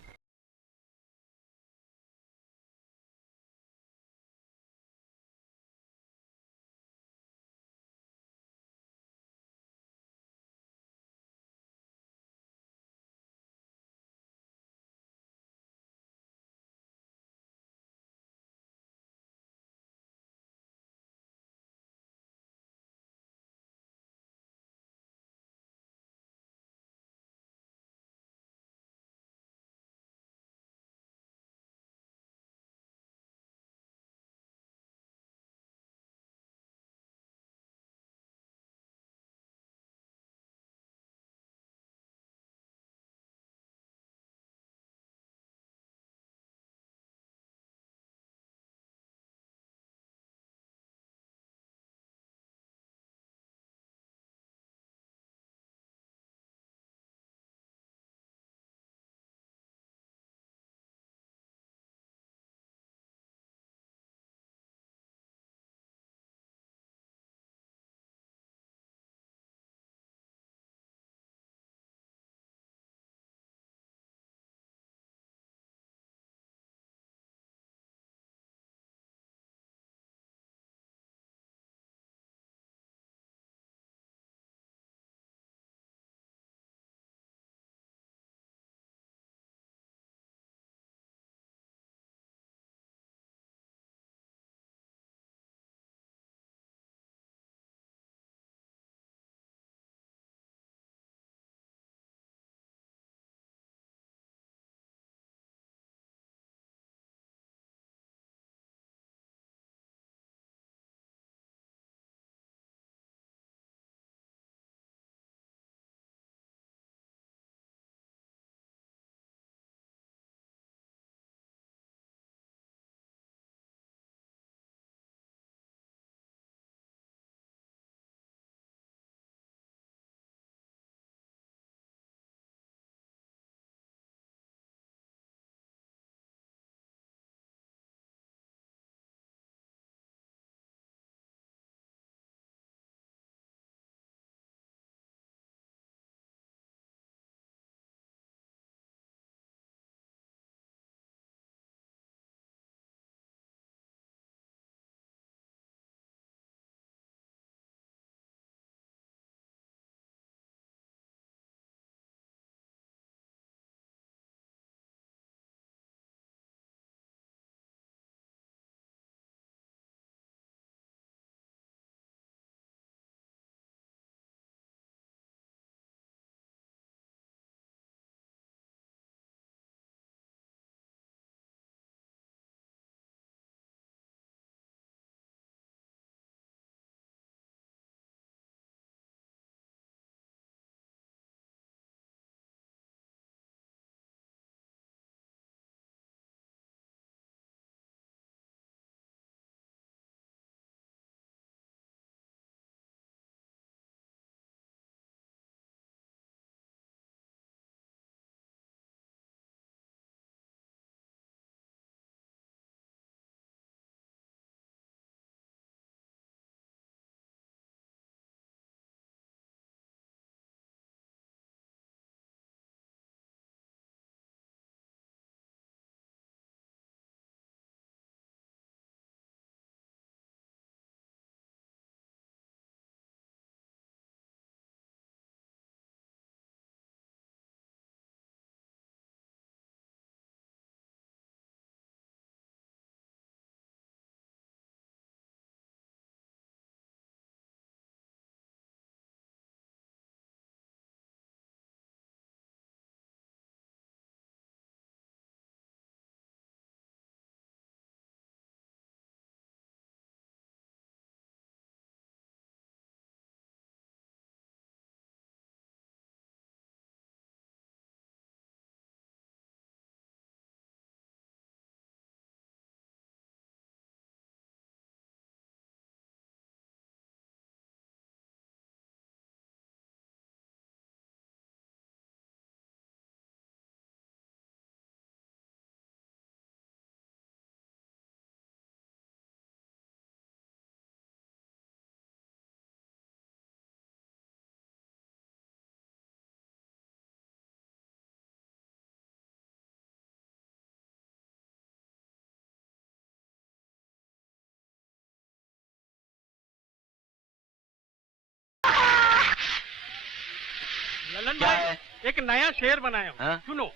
मोहन भाई एक नया शेर बनाया हूँ, सुनो।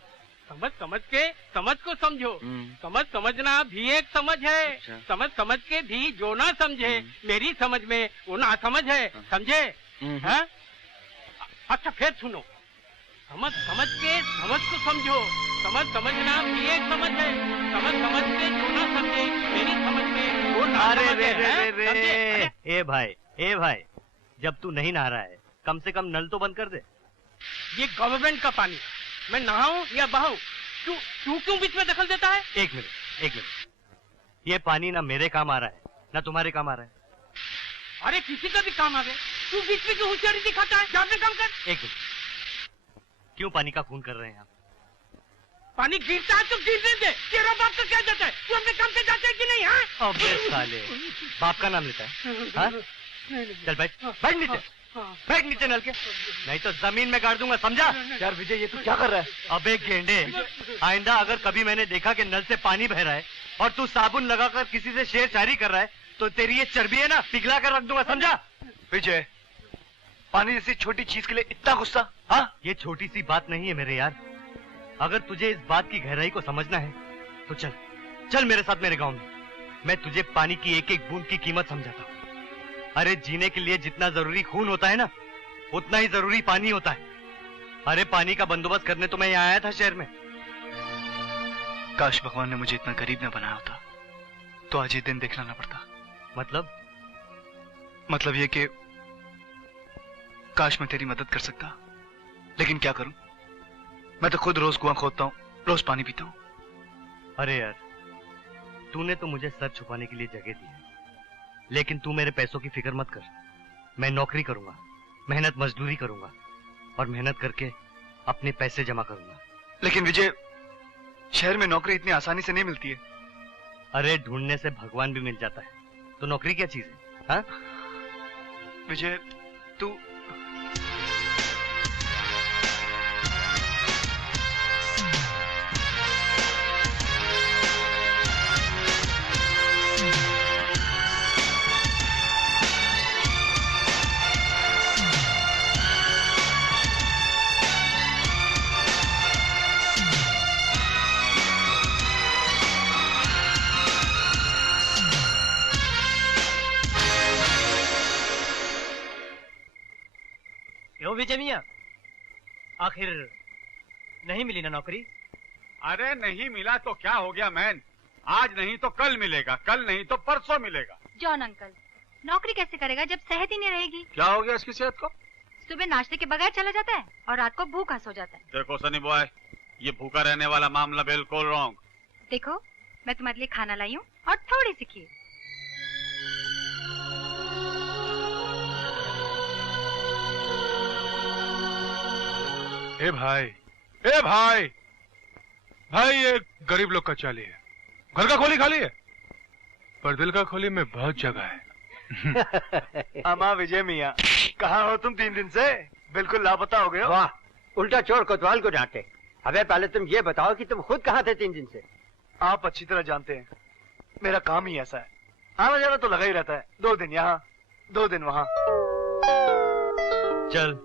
समझ समझ के समझ को समझो, समझ समझना भी एक समझ है, समझ समझ के भी जो ना समझे मेरी समझ में वो ना समझ है, समझे? हैं? अच्छा फिर सुनो, समझ समझ के समझ को समझो, समझ समझना भी एक समझ है, समझ समझ के जो ना समझे मेरी समझ में वो ना समझ है। ए भाई जब तू नहीं नहा रहा है कम से कम नल तो बंद कर दे। ये गवर्नमेंट का पानी, मैं नहाऊं या बहाऊं? तू क्यों बीच में दखल देता है? एक मिनट, ये पानी ना मेरे काम आ रहा है ना तुम्हारे काम आ रहा है। अरे किसी का भी काम आ गए, तू बीच में क्यों होशियारी दिखाता है? जा अपने काम कर। एक मिनट, क्यों पानी का खून कर रहे हैं आप? पानी गिरता है तो गिरने दे, तेरा बाप तो क्या जाता है? तू अपने काम पे जाता है कि नहीं? हाँ अबे साले, बाप का नाम लेता है? हाँ? चल बैठ नीचे नल के, नहीं तो जमीन में गाड़ दूंगा, समझा? यार विजय ये तू क्या कर रहा है? अबे गेंडे, आइंदा अगर कभी मैंने देखा कि नल से पानी बह रहा है और तू साबुन लगाकर किसी से शेर शायरी कर रहा है तो तेरी ये चर्बी है ना पिघला कर रख दूंगा, समझा? विजय, पानी जैसी छोटी चीज के लिए इतना गुस्सा? हाँ, ये छोटी सी बात नहीं है मेरे यार। अगर तुझे इस बात की गहराई को समझना है तो चल मेरे साथ मेरे गांव में, मैं तुझे पानी की एक एक बूंद की कीमत समझाता हूँ। अरे जीने के लिए जितना जरूरी खून होता है ना उतना ही जरूरी पानी होता है। अरे पानी का बंदोबस्त करने तो मैं यहाँ आया था शहर में। काश भगवान ने मुझे इतना गरीब न बनाया होता तो आज ये दिन देखना ना पड़ता। मतलब ये कि काश मैं तेरी मदद कर सकता, लेकिन क्या करूं, मैं तो खुद रोज कुआं खोदता हूं, रोज पानी पीता हूं। अरे यार, तूने तो मुझे सर छुपाने के लिए जगह दी है, लेकिन तू मेरे पैसों की फिक्र मत कर। मैं नौकरी करूंगा, मेहनत मजदूरी करूंगा और मेहनत करके अपने पैसे जमा करूंगा। लेकिन विजय, शहर में नौकरी इतनी आसानी से नहीं मिलती है। अरे ढूंढने से भगवान भी मिल जाता है, तो नौकरी क्या चीज है? हाँ विजय, तू विजय मियां, आखिर नहीं मिली ना नौकरी? अरे नहीं मिला तो क्या हो गया मैन, आज नहीं तो कल मिलेगा, कल नहीं तो परसों मिलेगा। जॉन अंकल, नौकरी कैसे करेगा जब सेहत ही नहीं रहेगी? क्या हो गया इसकी सेहत को? सुबह नाश्ते के बगैर चला जाता है और रात को भूखा सो जाता है। देखो सनी बॉय, ये भूखा रहने वाला मामला बिल्कुल रॉन्ग। देखो, मैं तुम्हारे लिए खाना लाई हूँ और थोड़ी सी खीर। ए भाई ये गरीब लोग का चाली है। घर का खोली खाली है पर दिल का खोली में बहुत जगह है। अमा विजय मियाँ, कहाँ हो तुम 3 दिन से? बिल्कुल लापता हो गए हो। वाह, उल्टा चोर कोतवाल को डांटे। अबे पहले तुम ये बताओ कि तुम खुद कहाँ थे 3 दिन से? आप अच्छी तरह जानते हैं, मेरा काम ही ऐसा है, आना जाना तो लगा ही रहता है। 2 दिन यहाँ 2 दिन वहाँ। चल,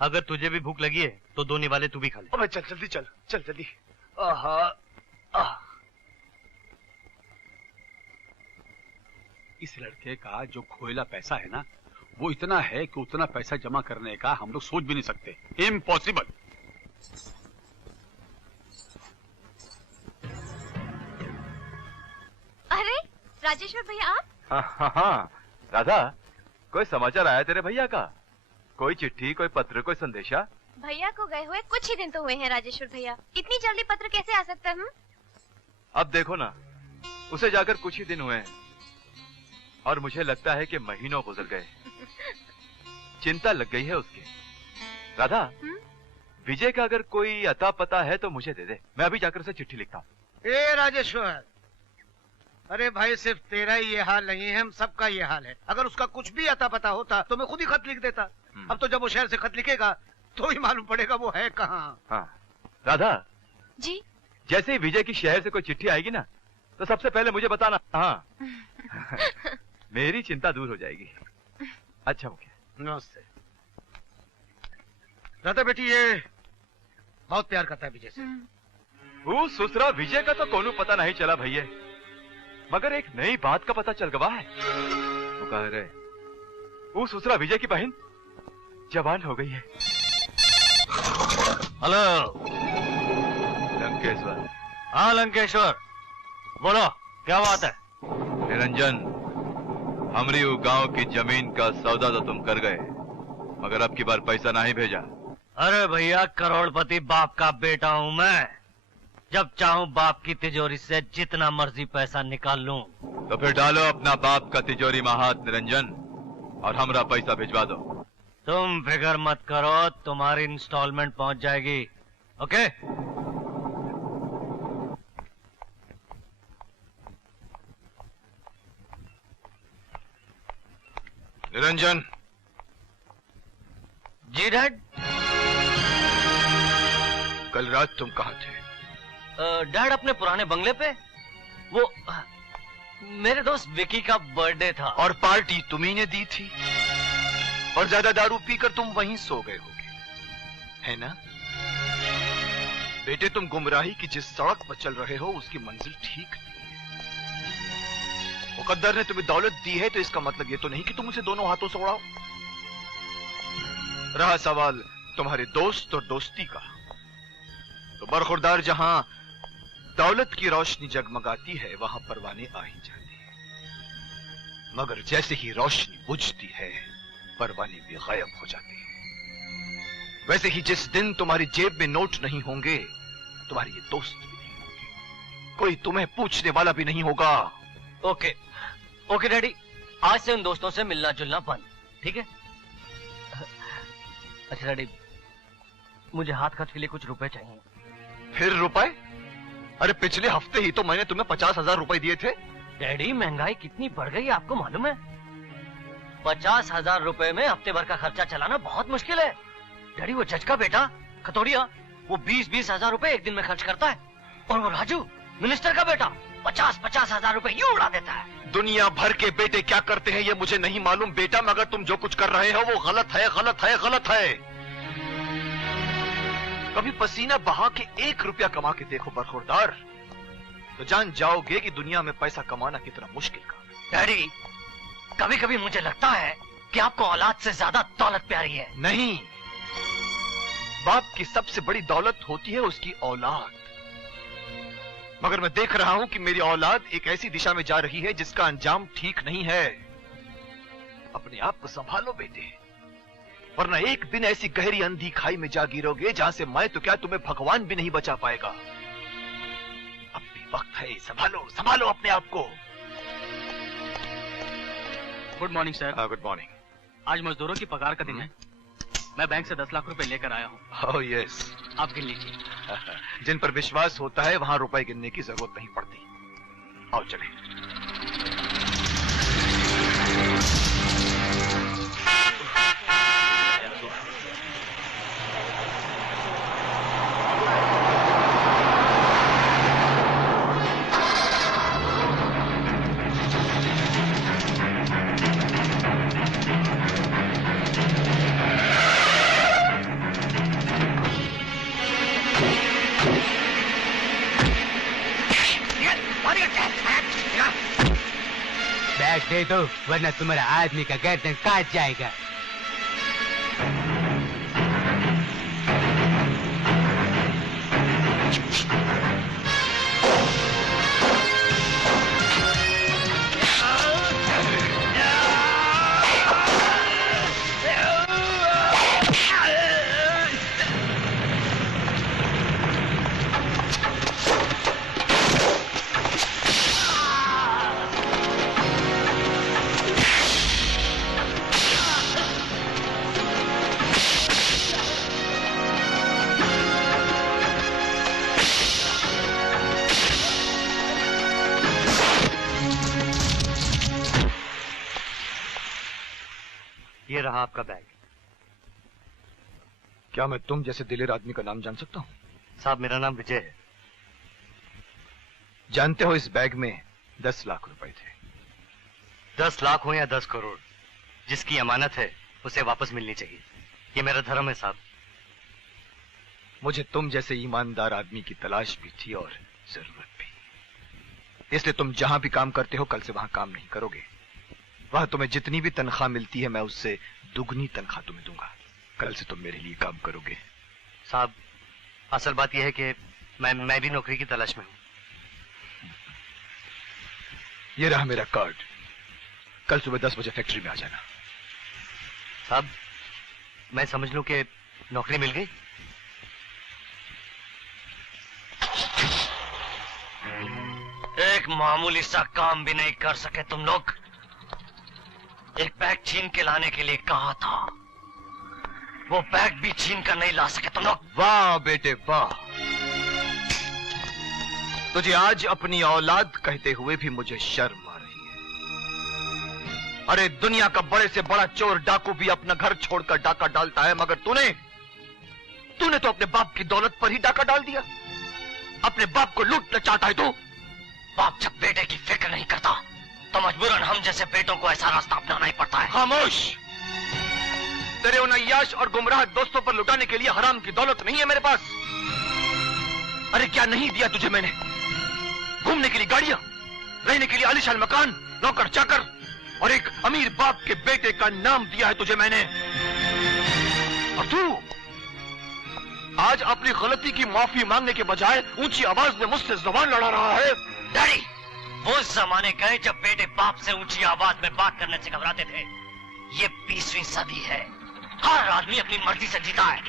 अगर तुझे भी भूख लगी है तो 2 निवाले तू भी खा ले। अबे चल जल्दी, चल जल्दी। इस लड़के का जो खोएला पैसा है ना, वो इतना है कि उतना पैसा जमा करने का हम लोग सोच भी नहीं सकते। इम्पॉसिबल। अरे राजेश्वर भैया, आप? हाँ, राधा, कोई समाचार आया तेरे भैया का? कोई चिट्ठी, कोई पत्र, कोई संदेशा? भैया को गए हुए कुछ ही दिन तो हुए हैं राजेश्वर भैया, इतनी जल्दी पत्र कैसे आ सकता है? अब देखो ना, उसे जाकर कुछ ही दिन हुए हैं और मुझे लगता है कि महीनों गुजर गए। चिंता लग गई है उसके। राधा, विजय का अगर कोई अता पता है तो मुझे दे दे, मैं अभी जाकर उसे चिट्ठी लिखता हूँ। ए राजेश्वर, अरे भाई सिर्फ तेरा ही ये हाल नहीं है, हम सबका ये हाल है। अगर उसका कुछ भी अता पता होता तो मैं खुद ही खत लिख देता। अब तो जब वो शहर से खत लिखेगा तो ही मालूम पड़ेगा वो है कहाँ। हाँ राधा जी, जैसे ही विजय की शहर से कोई चिट्ठी आएगी ना तो सबसे पहले मुझे बताना। हाँ मेरी चिंता दूर हो जाएगी। अच्छा मुखिया, नमस्ते। राधा बेटी ये बहुत प्यार करता है विजय से। वो ससुरा विजय का तो कोनो पता नहीं चला भैया, मगर एक नई बात का पता चल गवा है। वो कह रहे वो ससुरा विजय की बहन जवान हो गई है। हेलो लंकेश्वर। हाँ लंकेश्वर, बोलो क्या बात है? निरंजन, हमारी वो गांव की जमीन का सौदा तो तुम कर गए, मगर अब की बार पैसा नहीं भेजा। अरे भैया, करोड़पति बाप का बेटा हूँ मैं। जब चाहूँ बाप की तिजोरी से जितना मर्जी पैसा निकाल लूं। तो फिर डालो अपना बाप का तिजोरी में हाथ निरंजन, और हमरा पैसा भिजवा दो। तुम फिक्र मत करो, तुम्हारी इंस्टॉलमेंट पहुंच जाएगी। ओके? निरंजन। जी डैड। कल रात तुम कहाँ थे? डैड अपने पुराने बंगले पे। वो मेरे दोस्त विकी का बर्थडे था। और पार्टी तुम्ही ने दी थी, और ज्यादा दारू पीकर तुम वहीं सो गए होगे, है ना? बेटे, तुम गुमराही की जिस सड़क पर चल रहे हो उसकी मंजिल ठीक नहीं है। मुकद्दर ने तुम्हें दौलत दी है तो इसका मतलब ये तो नहीं कि तुम उसे दोनों हाथों से उड़ाओ। रहा सवाल तुम्हारे दोस्त और दोस्ती का, तो बरखुरदार जहां दौलत की रोशनी जगमगाती है वहां परवाने आ ही जाते हैं, मगर जैसे ही रोशनी बुझती है परवाने भी गायब हो जाते हैं। वैसे ही जिस दिन तुम्हारी जेब में नोट नहीं होंगे तुम्हारे ये दोस्त भी नहीं होंगे, कोई तुम्हें पूछने वाला भी नहीं होगा। ओके ओके डैडी, आज से उन दोस्तों से मिलना जुलना बंद, ठीक है? अच्छा डैडी, मुझे हाथ खर्च के लिए कुछ रुपए चाहिए। फिर रुपए? अरे पिछले हफ्ते ही तो मैंने तुम्हें 50,000 रुपए दिए थे। डैडी, महंगाई कितनी बढ़ गई आपको मालूम है? 50,000 रुपए में हफ्ते भर का खर्चा चलाना बहुत मुश्किल है। डैडी, वो जज का बेटा खतौड़िया, वो 20-20 हजार रुपए एक दिन में खर्च करता है, और वो राजू मिनिस्टर का बेटा 50-50 हजार रुपए यूं उड़ा देता है। दुनिया भर के बेटे क्या करते हैं ये मुझे नहीं मालूम बेटा, मगर तुम जो कुछ कर रहे हो वो गलत है, गलत है, गलत है। कभी पसीना बहा के 1 रुपया कमा के देखो बरखुरदार, तो जान जाओगे कि दुनिया में पैसा कमाना कितना मुश्किल काम है। डैडी, कभी कभी मुझे लगता है कि आपको औलाद से ज्यादा दौलत प्यारी है। नहीं, बाप की सबसे बड़ी दौलत होती है उसकी औलाद, मगर मैं देख रहा हूं कि मेरी औलाद एक ऐसी दिशा में जा रही है जिसका अंजाम ठीक नहीं है। अपने आप को संभालो बेटे, वरना एक दिन ऐसी गहरी अंधी खाई में जा गिरोगे जहां से मैं तो क्या तुम्हें भगवान भी नहीं बचा पाएगा। अब भी वक्त है, संभालो संभालो अपने आप को। Good morning sir. Good morning. आज मजदूरों की पगार का दिन है। मैं बैंक से 10 लाख रुपए लेकर आया हूँ। ओह यस, आप गिन लीजिए। जिन पर विश्वास होता है वहां रुपए गिनने की जरूरत नहीं पड़ती। आओ चले। बैग दे दो वरना तुम्हारा आदमी का गर्दन काट जाएगा। ये रहा आपका बैग। क्या मैं तुम जैसे दिलेर आदमी का नाम जान सकता हूँ? साहब, मेरा नाम विजय है। जानते हो इस बैग में 10 लाख रुपए थे। 10 लाख हो या 10 करोड़, जिसकी अमानत है उसे वापस मिलनी चाहिए। ये मेरा धर्म है साहब। मुझे तुम जैसे ईमानदार आदमी की तलाश भी थी और जरूरत भी। इसलिए तुम जहां भी काम करते हो कल से वहां काम नहीं करोगे। वहां तुम्हें जितनी भी तनख्वाह मिलती है मैं उससे दुगनी तनख्वाह तुम्हें दूंगा। कल से तुम मेरे लिए काम करोगे। साहब, असल बात यह है कि मैं भी नौकरी की तलाश में हूं। ये रहा मेरा कार्ड। कल सुबह 10 बजे फैक्ट्री में आ जाना। साहब, मैं समझ लूं कि नौकरी मिल गई? एक मामूली सा काम भी नहीं कर सके तुम लोग। एक बैग छीन के लाने के लिए कहा था, वो बैग भी छीन कर नहीं ला सके तुम लोग। वाह बेटे वाह, तुझे आज अपनी औलाद कहते हुए भी मुझे शर्म आ रही है। अरे दुनिया का बड़े से बड़ा चोर डाकू भी अपना घर छोड़कर डाका डालता है, मगर तूने तो अपने बाप की दौलत पर ही डाका डाल दिया। अपने बाप को लूटना चाहता है तू। बाप जब बेटे की फिक्र नहीं करता तो मजबूरन हम जैसे बेटों को ऐसा रास्ता अपनाना ही पड़ता है। खामोश। तेरे उन अय्याश और गुमराह दोस्तों पर लुटाने के लिए हराम की दौलत नहीं है मेरे पास। अरे क्या नहीं दिया तुझे मैंने? घूमने के लिए गाड़ियां, रहने के लिए आलीशान मकान, नौकर चाकर और एक अमीर बाप के बेटे का नाम दिया है तुझे मैंने। और तू आज अपनी गलती की माफी मांगने के बजाय ऊंची आवाज में मुझसे जुबान लड़ा रहा है। डैडी, वो जमाने गए जब बेटे बाप से ऊंची आवाज में बात करने से घबराते थे। ये 20वीं सदी है। हर आदमी अपनी मर्जी से जीता है।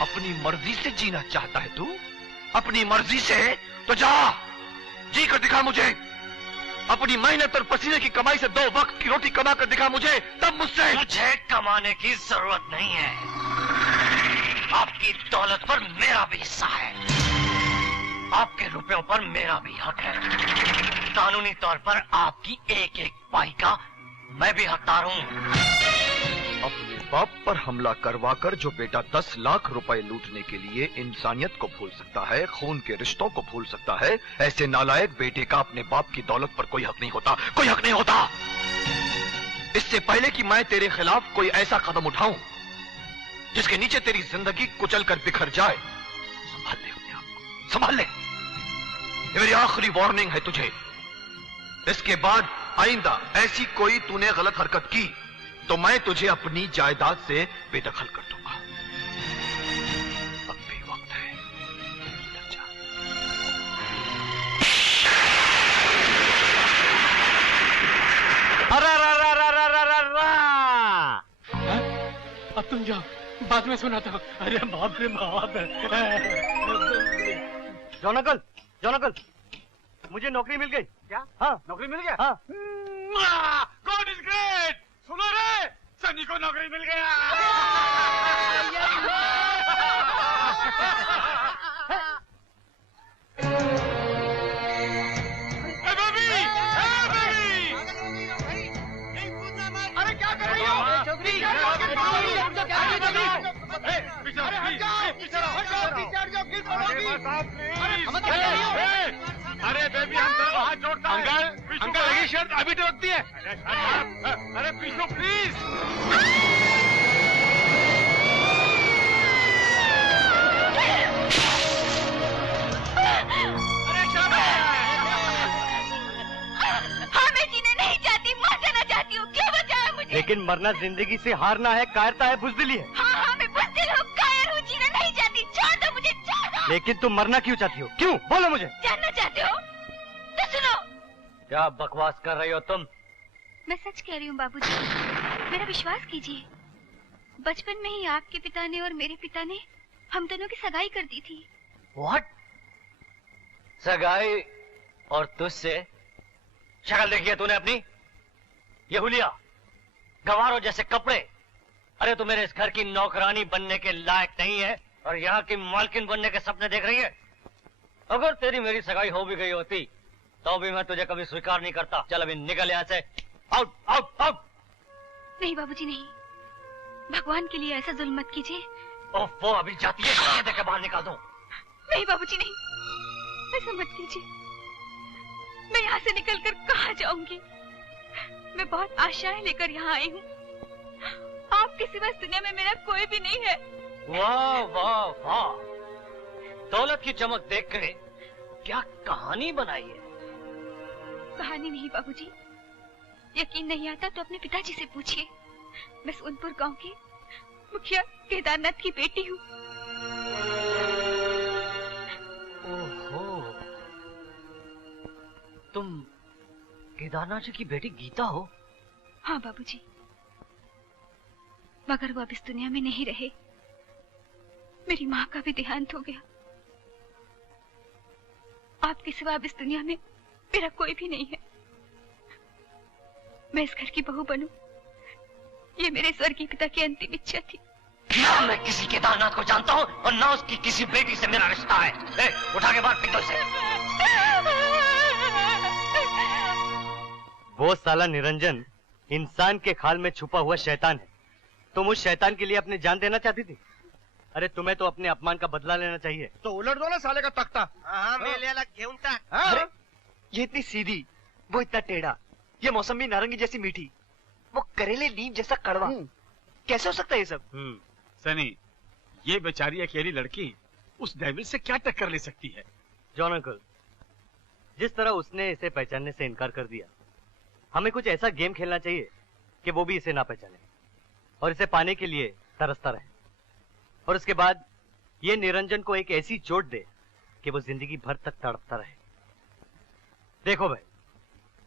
अपनी मर्जी से जीना चाहता है तू? अपनी मर्जी से? तो जा जी कर दिखा मुझे। अपनी मेहनत और पसीने की कमाई से 2 वक्त की रोटी कमा कर दिखा मुझे, तब मुझसे। मुझे कमाने की जरूरत नहीं है। आपकी दौलत पर मेरा भी हिस्सा है। आपके रुपयों पर मेरा भी हक है। कानूनी तौर पर आपकी एक एक पाई का मैं भी हकदार हूँ। अपने बाप पर हमला करवाकर जो बेटा 10 लाख रुपए लूटने के लिए इंसानियत को भूल सकता है, खून के रिश्तों को भूल सकता है, ऐसे नालायक बेटे का अपने बाप की दौलत पर कोई हक नहीं होता। कोई हक नहीं होता। इससे पहले कि मैं तेरे खिलाफ कोई ऐसा कदम उठाऊं जिसके नीचे तेरी जिंदगी कुचल कर बिखर जाए, संभाल ले अपने आप को, संभाल ले। ये मेरी आखिरी वार्निंग है तुझे। इसके बाद आइंदा ऐसी कोई तूने गलत हरकत की तो मैं तुझे अपनी जायदाद से बेदखल कर दूंगा। अब भी वक्त है, उधर जा। अब तुम जाओ, बाद में सुनाता हूँ। अरे बाप रे बाप। जॉन अंकल, मुझे नौकरी मिल गई। क्या? हाँ, नौकरी मिल गया? हाँ। God is great. सुनो रे, सनी को नौकरी मिल गया। अरे क्या कर रही हो? अरे बेबी, हम तेरे को हाथ जोड़ता है। अंकल लगी शर्त अभी तो रखती है। अरे पीछो प्लीज। हाँ, मैं जीने नहीं चाहती, मर जाना चाहती हूँ। क्यों बचाया मुझे? लेकिन मरना जिंदगी से हारना है, कायरता है, बुज़दिली है। हाँ, मैं बुज़दिल हूँ, कायर हूँ, जीना नहीं चाहती। छोड़ दो मुझे, छोड़ दो। लेकिन तुम मरना क्यों चाहती हो? क्यों? बोलो मुझे। जानना चाहते हो तो सुनो। क्या बकवास कर रही हो तुम? मैं सच कह रही हूँ बाबूजी, मेरा विश्वास कीजिए। बचपन में ही आपके पिता ने और मेरे पिता ने हम दोनों की सगाई कर दी थी। What? सगाई? और तुझसे? शक्ल देखी है तूने अपनी? ये हुलिया, गवारों जैसे कपड़े। अरे तू मेरे इस घर की नौकरानी बनने के लायक नहीं है और यहाँ की मालकिन बनने के सपने देख रही है। अगर तेरी मेरी सगाई हो भी गई होती तो भी मैं तुझे कभी स्वीकार नहीं करता। चल अभी निकल यहाँ से। Out out out. नहीं बाबूजी, नहीं। भगवान के लिए ऐसा जुल्म मत कीजिए। वो अभी जाती है, कहाँ देके बाहर निकाल दूं? नहीं बाबूजी, नहीं, ऐसा मत कीजिए। मैं यहाँ से निकलकर कहाँ जाऊंगी? मैं बहुत आशाएं लेकर यहाँ आई हूँ। आपके सिवा इस दुनिया में मेरा कोई भी नहीं है। वाह वाह वाह, दौलत की चमक देख के क्या कहानी बनाई है? कहानी नहीं बाबूजी, यकीन नहीं आता तो अपने पिताजी से पूछिए। मैं सोनपुर गांव के मुखिया केदारनाथ की बेटी हूँ। ओहो, तुम केदारनाथ जी की बेटी गीता हो? हाँ बाबूजी, मगर वो अब इस दुनिया में नहीं रहे। मेरी माँ का भी देहांत हो गया। आपके सिवा अब इस दुनिया में मेरा कोई भी नहीं है। मैं इस घर की बहू बनूं, ये मेरे स्वर्गीय पिता की अंतिम इच्छा थी। ना मैं किसी केदारनाथ को जानता हूँ और ना उसकी किसी बेटी से मेरा रिश्ता है। उठा के बाहर फेंक दो इसे। वो साला निरंजन इंसान के खाल में छुपा हुआ शैतान है। तुम उस शैतान के लिए अपनी जान देना चाहती थी? अरे तुम्हें तो अपने अपमान का बदला लेना चाहिए। तो उलट दो ना साले का तख्ता। ये इतनी सीधी, वो इतना टेढ़ा, ये मौसमी नारंगी जैसी मीठी, वो करेले नीम जैसा कड़वा, कैसे हो सकता है ये सब? सनी, ये बेचारी अकेली लड़की उस डेविल से क्या टक्कर ले सकती है? जॉन अंकल, जिस तरह उसने इसे पहचानने से इनकार कर दिया, हमें कुछ ऐसा गेम खेलना चाहिए कि वो भी इसे ना पहचाने और इसे पाने के लिए तरसता रहे, और उसके बाद ये निरंजन को एक ऐसी चोट दे कि वो जिंदगी भर तक तड़पता रहे। देखो भाई,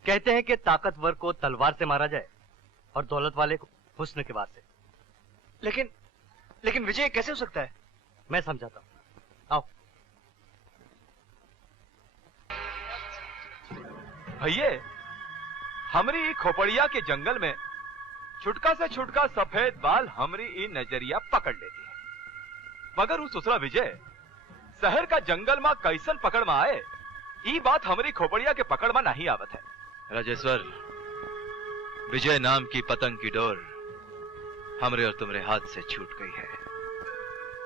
कहते हैं कि ताकतवर को तलवार से मारा जाए और दौलत वाले को हुस्न के वार से। लेकिन विजय कैसे हो सकता है? मैं समझाता हूं, आओ। भैये, हमरी ई खोपड़िया के जंगल में छुटका से छुटका सफेद बाल हमरी ई नजरिया पकड़ लेती है, मगर उस दूसरा विजय शहर का जंगल में कैसन पकड़ में आए, ई बात हमरी खोपड़िया के पकड़ में नहीं आवत है। राजेश्वर, विजय नाम की पतंग की डोर हमरे और तुम्हारे हाथ से छूट गई है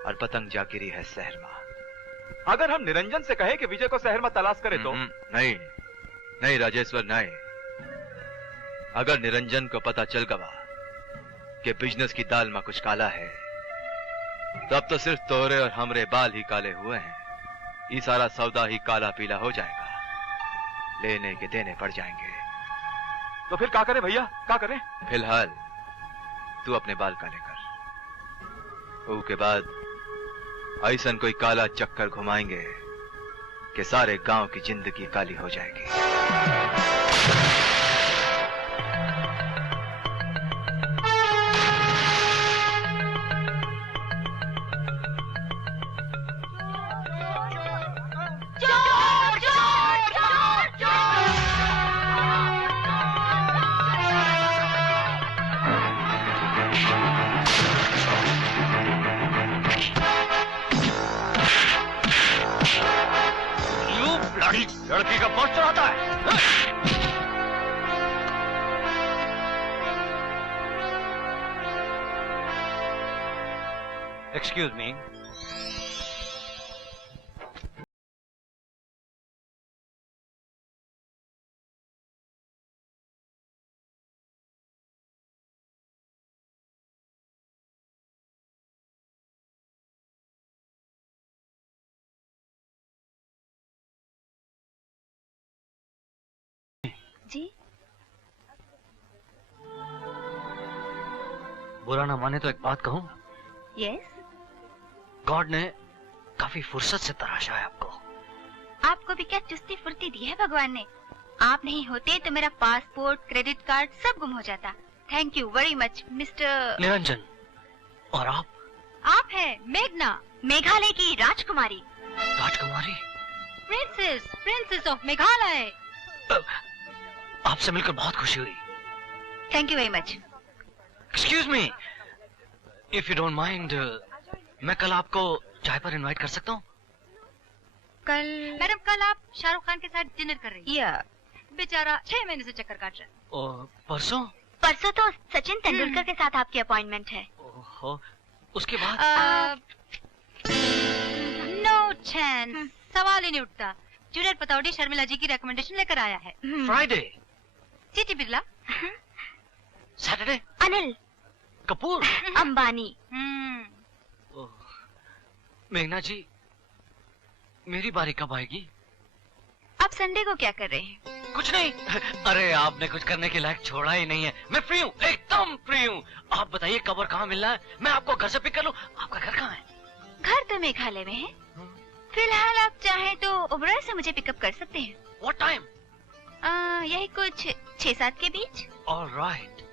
और पतंग जा गिरी है शहर में। अगर हम निरंजन से कहे कि विजय को शहर में तलाश करे तो? नहीं नहीं राजेश्वर, नहीं। अगर निरंजन को पता चल गया कि बिजनेस की दाल में कुछ काला है, तब तो सिर्फ तोरे और हमरे बाल ही काले हुए हैं, ये सारा सौदा ही काला पीला हो जाएगा, लेने के देने पड़ जाएंगे। तो फिर क्या करें भैया, क्या करें? फिलहाल तू अपने बाल काले कर, उसके बाद ऐसन कोई काला चक्कर घुमाएंगे कि सारे गांव की जिंदगी काली हो जाएगी। लड़की का पोस्टर आता है। एक्सक्यूज मी, जी? बुरा ना माने तो एक बात कहूं? यस? गॉड ने काफी फुर्सत से तराशा है आपको। आपको भी क्या चुस्ती फुर्ती दी है भगवान ने? आप नहीं होते तो मेरा पासपोर्ट, क्रेडिट कार्ड सब गुम हो जाता। Thank you very much mister Niranjan. और आप? आप है मेघना, मेघालय की राजकुमारी। राजकुमारी? Princess of Meghalaya. आपसे मिलकर बहुत खुशी हुई। Thank you very much. Excuse me, if you don't mind, मैं कल आपको चाय पर इनवाइट कर सकता हूँ? कल? मैडम कल आप शाहरुख खान के साथ डिनर कर रही हैं। बेचारा 6 महीने से चक्कर काट रहा है। और परसों? परसों तो सचिन तेंदुलकर के साथ आपकी अपॉइंटमेंट है। ओहो, उसके बाद? नो चांस, सवाल ही नहीं उठता। जूनियर पतौड़ी शर्मिला जी की रिकमेंडेशन लेकर आया है। फ्राइडे? सीटी बिरला। सैटरडे? अनिल कपूर। अंबानी। मेघना जी, मेरी बारी कब आएगी? आप संडे को क्या कर रहे हैं? कुछ नहीं। अरे आपने कुछ करने के लायक छोड़ा ही नहीं है। मैं फ्री हूँ, एकदम फ्री हूँ। आप बताइए कब और कहाँ मिलना है, मैं आपको घर से पिक कर लूँ। आपका घर कहाँ है? घर तो मेघालय में है। फिलहाल आप चाहें तो ओबराय से मुझे पिकअप कर सकते हैं। What time? यही कुछ 6-7 के बीच। Alright.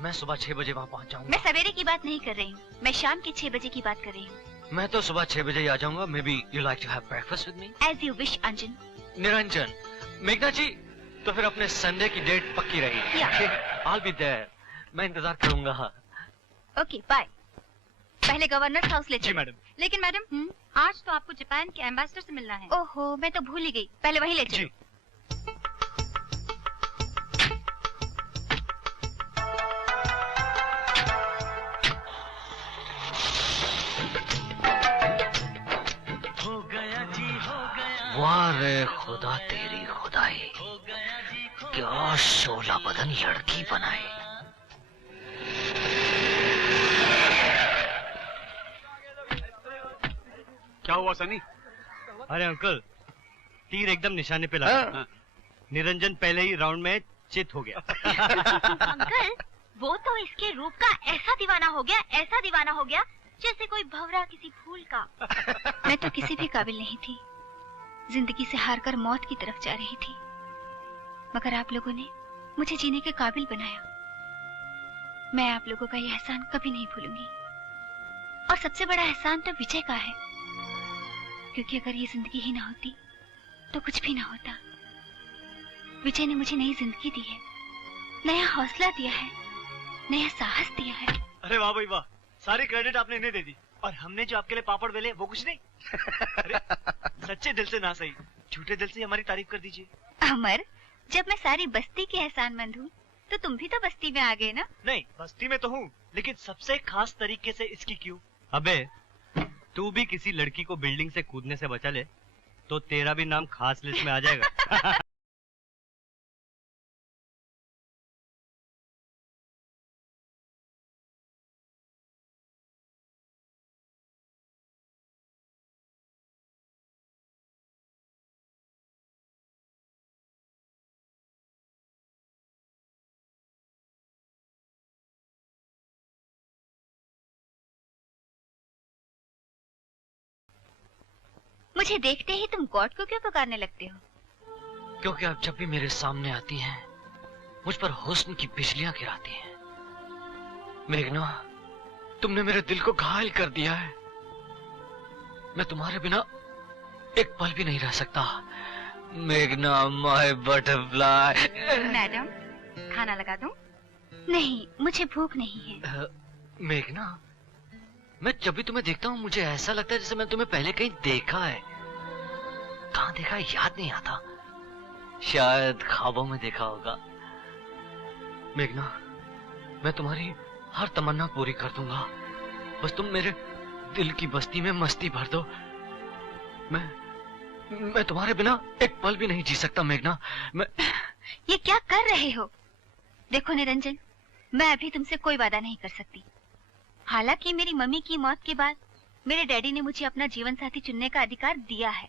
मैं सुबह 6 बजे वहाँ पहुँच जाऊँगा। मैं सवेरे की बात नहीं कर रही हूँ, मैं शाम के 6 बजे की बात कर रही हूँ। मैं तो सुबह 6 बजे ही आ जाऊँगा। Maybe you like to have breakfast with me? As you wish, अंजन। निरंजन। मेघना जी, तो फिर अपने संडे की डेट पक्की रही। I'll be there. मैं इंतजार करूँगा। Okay, bye. पहले गवर्नर हाउस ले चलो। जी मैडम। लेकिन मैडम, आज तो आपको जापान के एम्बेसडर से मिलना है। ओहो, मैं तो भूल ही गई। पहले वहीं ले चलो। वाह रे खुदा तेरी खुदाई, क्या शोला बदन लड़की बनाई। क्या हुआ सनी? अरे अंकल, तीर एकदम निशाने पे लगा। निरंजन पहले ही राउंड में चित हो गया। अंकल, वो तो इसके रूप का ऐसा दीवाना हो गया जैसे कोई भंवरा किसी फूल का। मैं तो किसी भी काबिल नहीं थी, जिंदगी से हारकर मौत की तरफ जा रही थी, मगर आप लोगों ने मुझे जीने के काबिल बनाया। मैं आप लोगों का यह एहसान कभी नहीं भूलूंगी। और सबसे बड़ा एहसान तो विजय का है, क्योंकि अगर ये जिंदगी ही ना होती तो कुछ भी ना होता। विजय ने मुझे नई जिंदगी दी है, नया हौसला दिया है, नया साहस दिया है। अरे वाह भाई वाह, सारी क्रेडिट आपने इन्हें दे दी, और हमने जो आपके लिए पापड़ बेले वो कुछ नहीं। अरे सच्चे दिल से ना सही, झूठे दिल से हमारी तारीफ कर दीजिए। अमर, जब मैं सारी बस्ती की एहसानमंद हूँ तो तुम भी तो बस्ती में आ गए ना? नहीं, बस्ती में तो हूँ, लेकिन सबसे खास तरीके से इसकी क्यों? अबे, तू भी किसी लड़की को बिल्डिंग से कूदने से बचा ले तो तेरा भी नाम खास लिस्ट में आ जाएगा। मुझे देखते ही तुम गॉड को क्यों पुकारने लगते हो? क्योंकि आप जब भी मेरे सामने आती हैं, मुझ पर हुस्न की बिजलियां गिराती हैं। मेघना, तुमने मेरे दिल को घायल कर दिया है। मैं तुम्हारे बिना एक पल भी नहीं रह सकता। मेघना, माय बटरफ्लाई। मैडम, खाना लगा दूं? नहीं, मुझे भूख नहीं है। मेघना, मैं जब भी तुम्हें देखता हूँ मुझे ऐसा लगता है जैसे मैं तुम्हें पहले कहीं देखा है। कहाँ देखा है याद नहीं आता, शायद ख्वाबों में देखा होगा। मेघना, मैं तुम्हारी हर तमन्ना पूरी कर दूंगा, बस तुम मेरे दिल की बस्ती में मस्ती भर दो। मैं तुम्हारे बिना एक पल भी नहीं जी सकता मेघना। मैं ये क्या कर रहे हो? देखो निरंजन, मैं अभी तुमसे कोई वादा नहीं कर सकती। हालांकि मेरी मम्मी की मौत के बाद मेरे डैडी ने मुझे अपना जीवन साथी चुनने का अधिकार दिया है,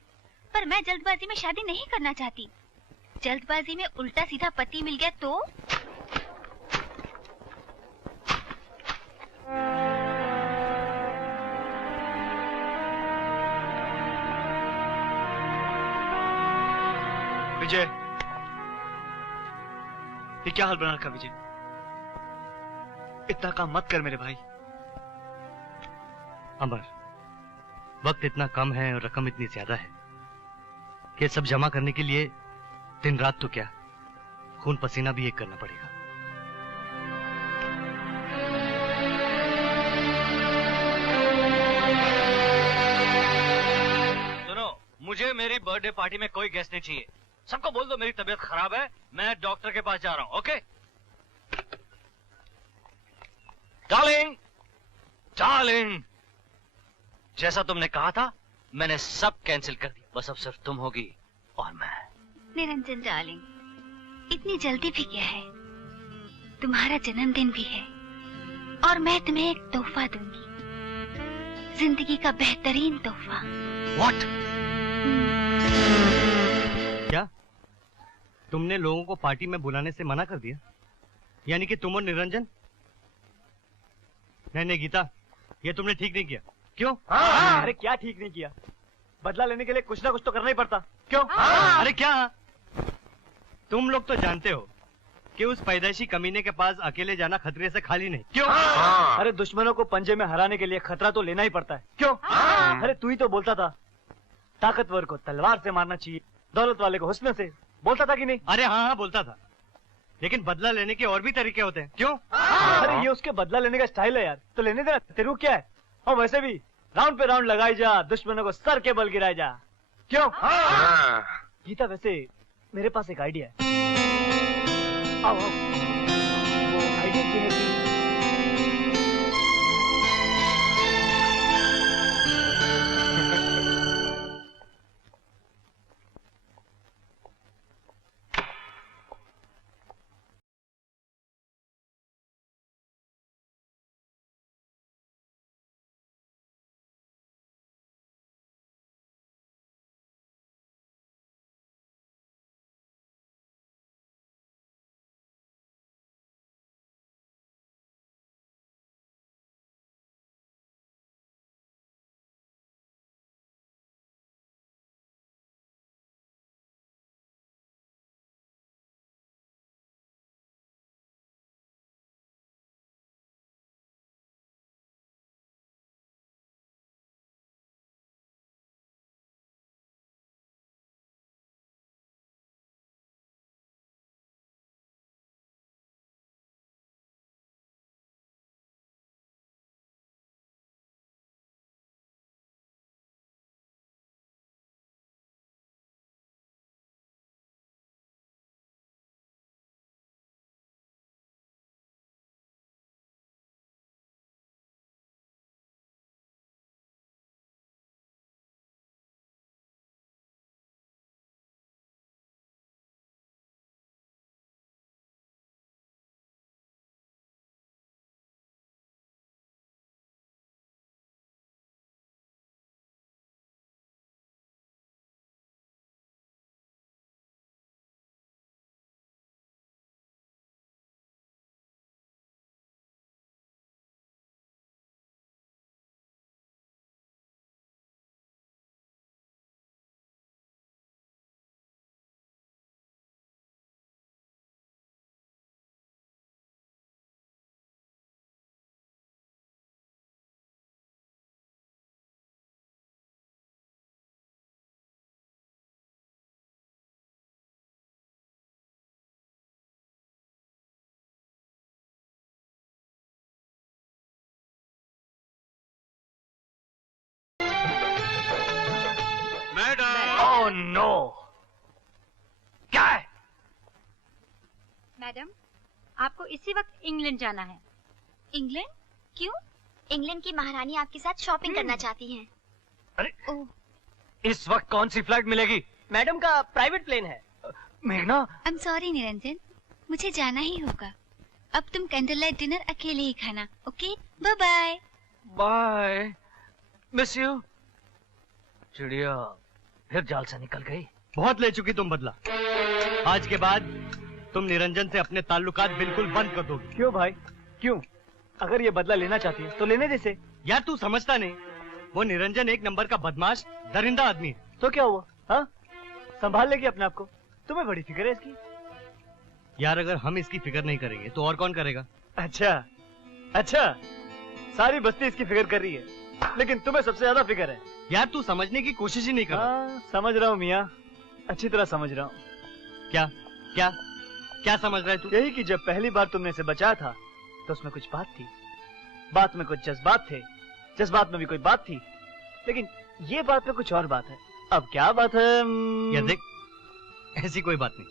पर मैं जल्दबाजी में शादी नहीं करना चाहती। जल्दबाजी में उल्टा सीधा पति मिल गया तो? विजय, ये क्या हाल बना रखा विजय? इतना काम मत कर मेरे भाई। अमर, वक्त इतना कम है और रकम इतनी ज्यादा है कि सब जमा करने के लिए दिन रात तो क्या, खून पसीना भी एक करना पड़ेगा। सुनो, मुझे मेरी बर्थडे पार्टी में कोई गेस्ट नहीं चाहिए। सबको बोल दो मेरी तबीयत खराब है, मैं डॉक्टर के पास जा रहा हूं। ओके डार्लिंग, डार्लिंग, जैसा तुमने कहा था मैंने सब कैंसिल कर दिया, बस अब सिर्फ तुम होगी और मैं। निरंजन डार्लिंग, इतनी जल्दी भी क्या है? तुम्हारा जन्मदिन भी है और मैं तुम्हें एक तोहफा दूंगी, जिंदगी का बेहतरीन तोहफा। What? क्या तुमने लोगों को पार्टी में बुलाने से मना कर दिया? यानी कि तुम और निरंजन? नहीं गीता, ये तुमने ठीक नहीं किया। क्यों? अरे क्या ठीक नहीं किया? बदला लेने के लिए कुछ ना कुछ तो करना ही पड़ता। क्यों? अरे क्या? तुम लोग तो जानते हो कि उस पैदाइशी कमीने के पास अकेले जाना खतरे से खाली नहीं। क्यों? अरे दुश्मनों को पंजे में हराने के लिए खतरा तो लेना ही पड़ता है। क्यों? अरे तू ही तो बोलता था ताकतवर को तलवार से मारना चाहिए, दौलत वाले को हुस्न से। बोलता था कि नहीं? अरे हाँ बोलता था, लेकिन बदला लेने के और भी तरीके होते हैं। क्यों? अरे ये उसके बदला लेने का स्टाइल है यार, तो लेने देना। तेरे को क्या है? और वैसे भी राउंड पे राउंड लगाई जा, दुश्मनों को सर के बल गिराई जा। क्यों? गीता, वैसे मेरे पास एक आइडिया है। आओ, वो आइडिया ये है कि ओह नो! क्या है? मैडम, आपको इसी वक्त इंग्लैंड जाना है। इंग्लैंड? क्यों? इंग्लैंड की महारानी आपके साथ शॉपिंग करना चाहती हैं। अरे इस वक्त कौन सी फ्लाइट मिलेगी? मैडम का प्राइवेट प्लेन है। मेघना, आई एम सॉरी निरंजन, मुझे जाना ही होगा। अब तुम कैंडल लाइट डिनर अकेले ही खाना। Okay, bye bye. Bye, miss you. चिड़िया फिर जाल से निकल गई। बहुत ले चुकी तुम बदला। आज के बाद तुम निरंजन से अपने ताल्लुकात बिल्कुल बंद कर दोगी। क्यों भाई, क्यों? अगर ये बदला लेना चाहती है तो लेने दे से। यार तू समझता नहीं, वो निरंजन एक नंबर का बदमाश दरिंदा आदमी है। तो क्या हुआ? हाँ, संभाल लेगी अपने आप को। तुम्हें बड़ी फिक्र है इसकी। यार अगर हम इसकी फिक्र नहीं करेंगे तो और कौन करेगा? अच्छा, सारी बस्ती इसकी फिक्र कर रही है, लेकिन तुम्हें सबसे ज्यादा फिक्र है। यार तू समझने की कोशिश ही नहीं कर रहा। समझ रहा हूँ मियाँ, अच्छी तरह समझ रहा हूँ। क्या समझ रहा है तू? यही कि जब पहली बार तुमने इसे बचाया था तो उसमें कुछ बात थी, बात में कुछ जज्बात थे, जज्बात में भी कोई बात थी, लेकिन ये बात में कुछ और बात है। अब क्या बात है? यार देख, ऐसी कोई बात नहीं।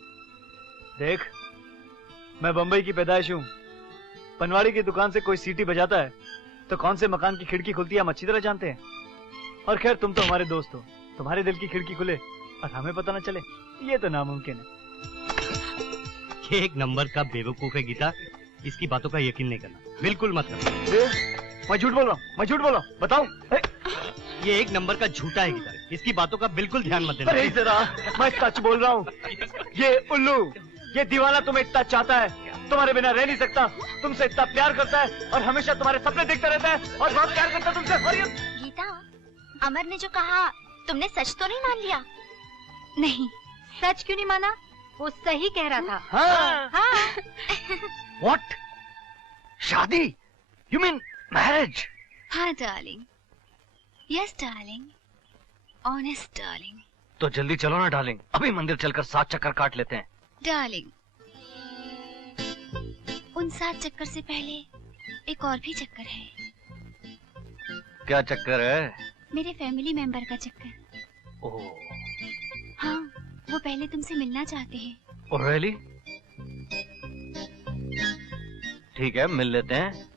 देख, मैं बंबई की पैदाइश हूँ। पनवाड़ी की दुकान से कोई सीटी बजाता है तो कौन से मकान की खिड़की खुलती है हम अच्छी तरह जानते हैं। और खैर तुम तो हमारे दोस्त हो, तुम्हारे दिल की खिड़की खुले और हमें पता न चले, ये तो नामुमकिन है। ये एक नंबर का बेवकूफ है गीता, इसकी बातों का यकीन नहीं करना, बिल्कुल मत करना। मैं झूठ बोल रहा हूँ, बताओ। ये एक नंबर का झूठा है गीता, इसकी बातों का बिल्कुल ध्यान मत देना। अरे जरा, मैं सच बोल रहा हूँ। ये उल्लू, ये दीवाना तुम्हें इतना चाहता है, तुम्हारे बिना रह नहीं सकता, तुमसे इतना प्यार करता है और हमेशा तुम्हारे सपने देखता रहता है और बहुत प्यार करता है तुमसे। और ये गीता, अमर ने जो कहा तुमने सच तो नहीं मान लिया? नहीं, सच क्यों नहीं माना? वो सही कह रहा था। हाँ। What? शादी? You mean marriage? हाँ darling, yes darling, honest darling. तो जल्दी चलो ना डार्लिंग, अभी मंदिर चलकर 7 चक्कर काट लेते हैं। डार्लिंग, उन 7 चक्कर से पहले एक और भी चक्कर है। क्या चक्कर है? मेरे फैमिली मेंबर का चक्कर। ओह। हाँ, वो पहले तुमसे मिलना चाहते हैं। Oh really? ठीक है, मिल लेते हैं।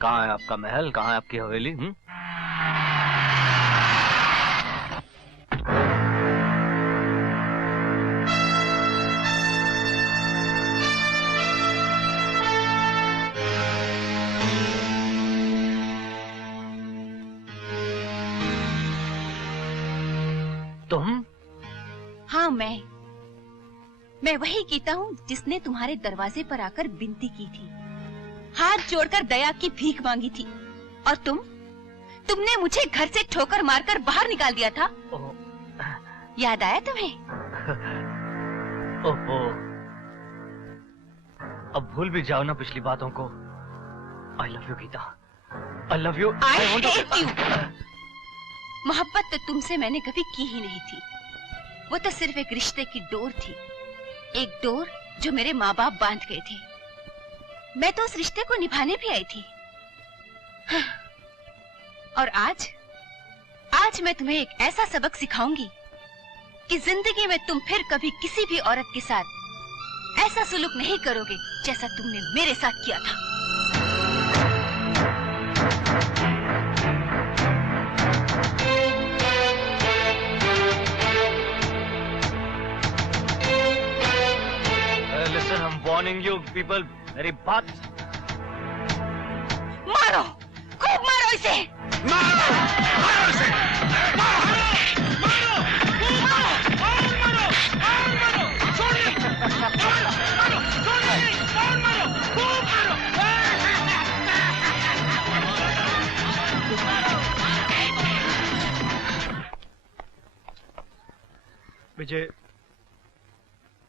कहाँ है आपका महल, कहाँ है आपकी हवेली? तुम? हाँ, मैं वही गीता हूँ जिसने तुम्हारे दरवाजे पर आकर विनती की थी, हाथ जोड़कर दया की भीख मांगी थी, और तुमने मुझे घर से ठोकर मारकर बाहर निकाल दिया था। याद आया तुम्हें? ओहो, अब भूल भी जाओ ना पिछली बातों को। I love you Geeta, I love you. I hate you. मोहब्बत तो तुमसे मैंने कभी की ही नहीं थी, वो तो सिर्फ एक रिश्ते की डोर थी, एक डोर जो मेरे माँ बाप बांध गए थे। मैं तो उस रिश्ते को निभाने भी आई थी। और आज मैं तुम्हें एक ऐसा सबक सिखाऊंगी कि जिंदगी में तुम फिर कभी किसी भी औरत के साथ ऐसा सुलूक नहीं करोगे जैसा तुमने मेरे साथ किया था। Listen, I'm warning you people. मेरी बात मारो, खूब मारो इसे। मारो इसे। विजय,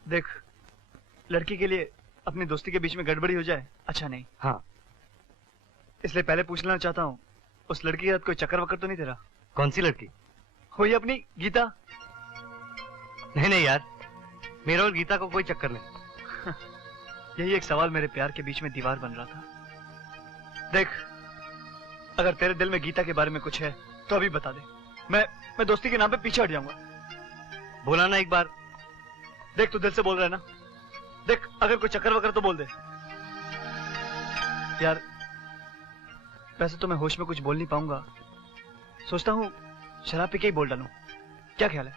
देख, लड़की के लिए अपनी दोस्ती के बीच में गड़बड़ी हो जाए अच्छा नहीं। हाँ, इसलिए पहले पूछ लेना चाहता हूँ, उस लड़की के साथ कोई चक्कर वक्कर तो नहीं तेरा? कौन सी लड़की? हो ये अपनी गीता? नहीं यार, मेरा और गीता को कोई चक्कर नहीं। यही एक सवाल मेरे प्यार के बीच में दीवार बन रहा था। देख, अगर तेरे दिल में गीता के बारे में कुछ है तो अभी बता दे, मैं दोस्ती के नाम पे पीछे हट जाऊंगा। बोला ना एक बार। देख, तू दिल से बोल रहा है ना? देख, अगर कोई चक्कर वक्कर तो बोल दे। यार, वैसे तो मैं होश में कुछ बोल नहीं पाऊंगा, सोचता हूँ शराब पी के ही बोल डालूं। क्या ख्याल है?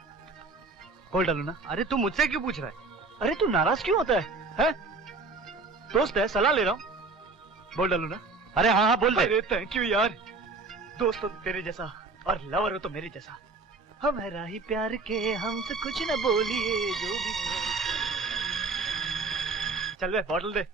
बोल डालूं ना? अरे तू मुझसे क्यों पूछ रहा है? अरे तू नाराज क्यों होता है? दोस्त है, सलाह ले रहा हूँ। बोल डालूं ना? अरे हाँ बोल दे। अरे थैंक यू यार, दोस्त तो तेरे जैसा और लवर हो तो मेरे जैसा। हमारा ही प्यार के हमसे कुछ न बोलिए, जो भी चल बे, बॉटल दे।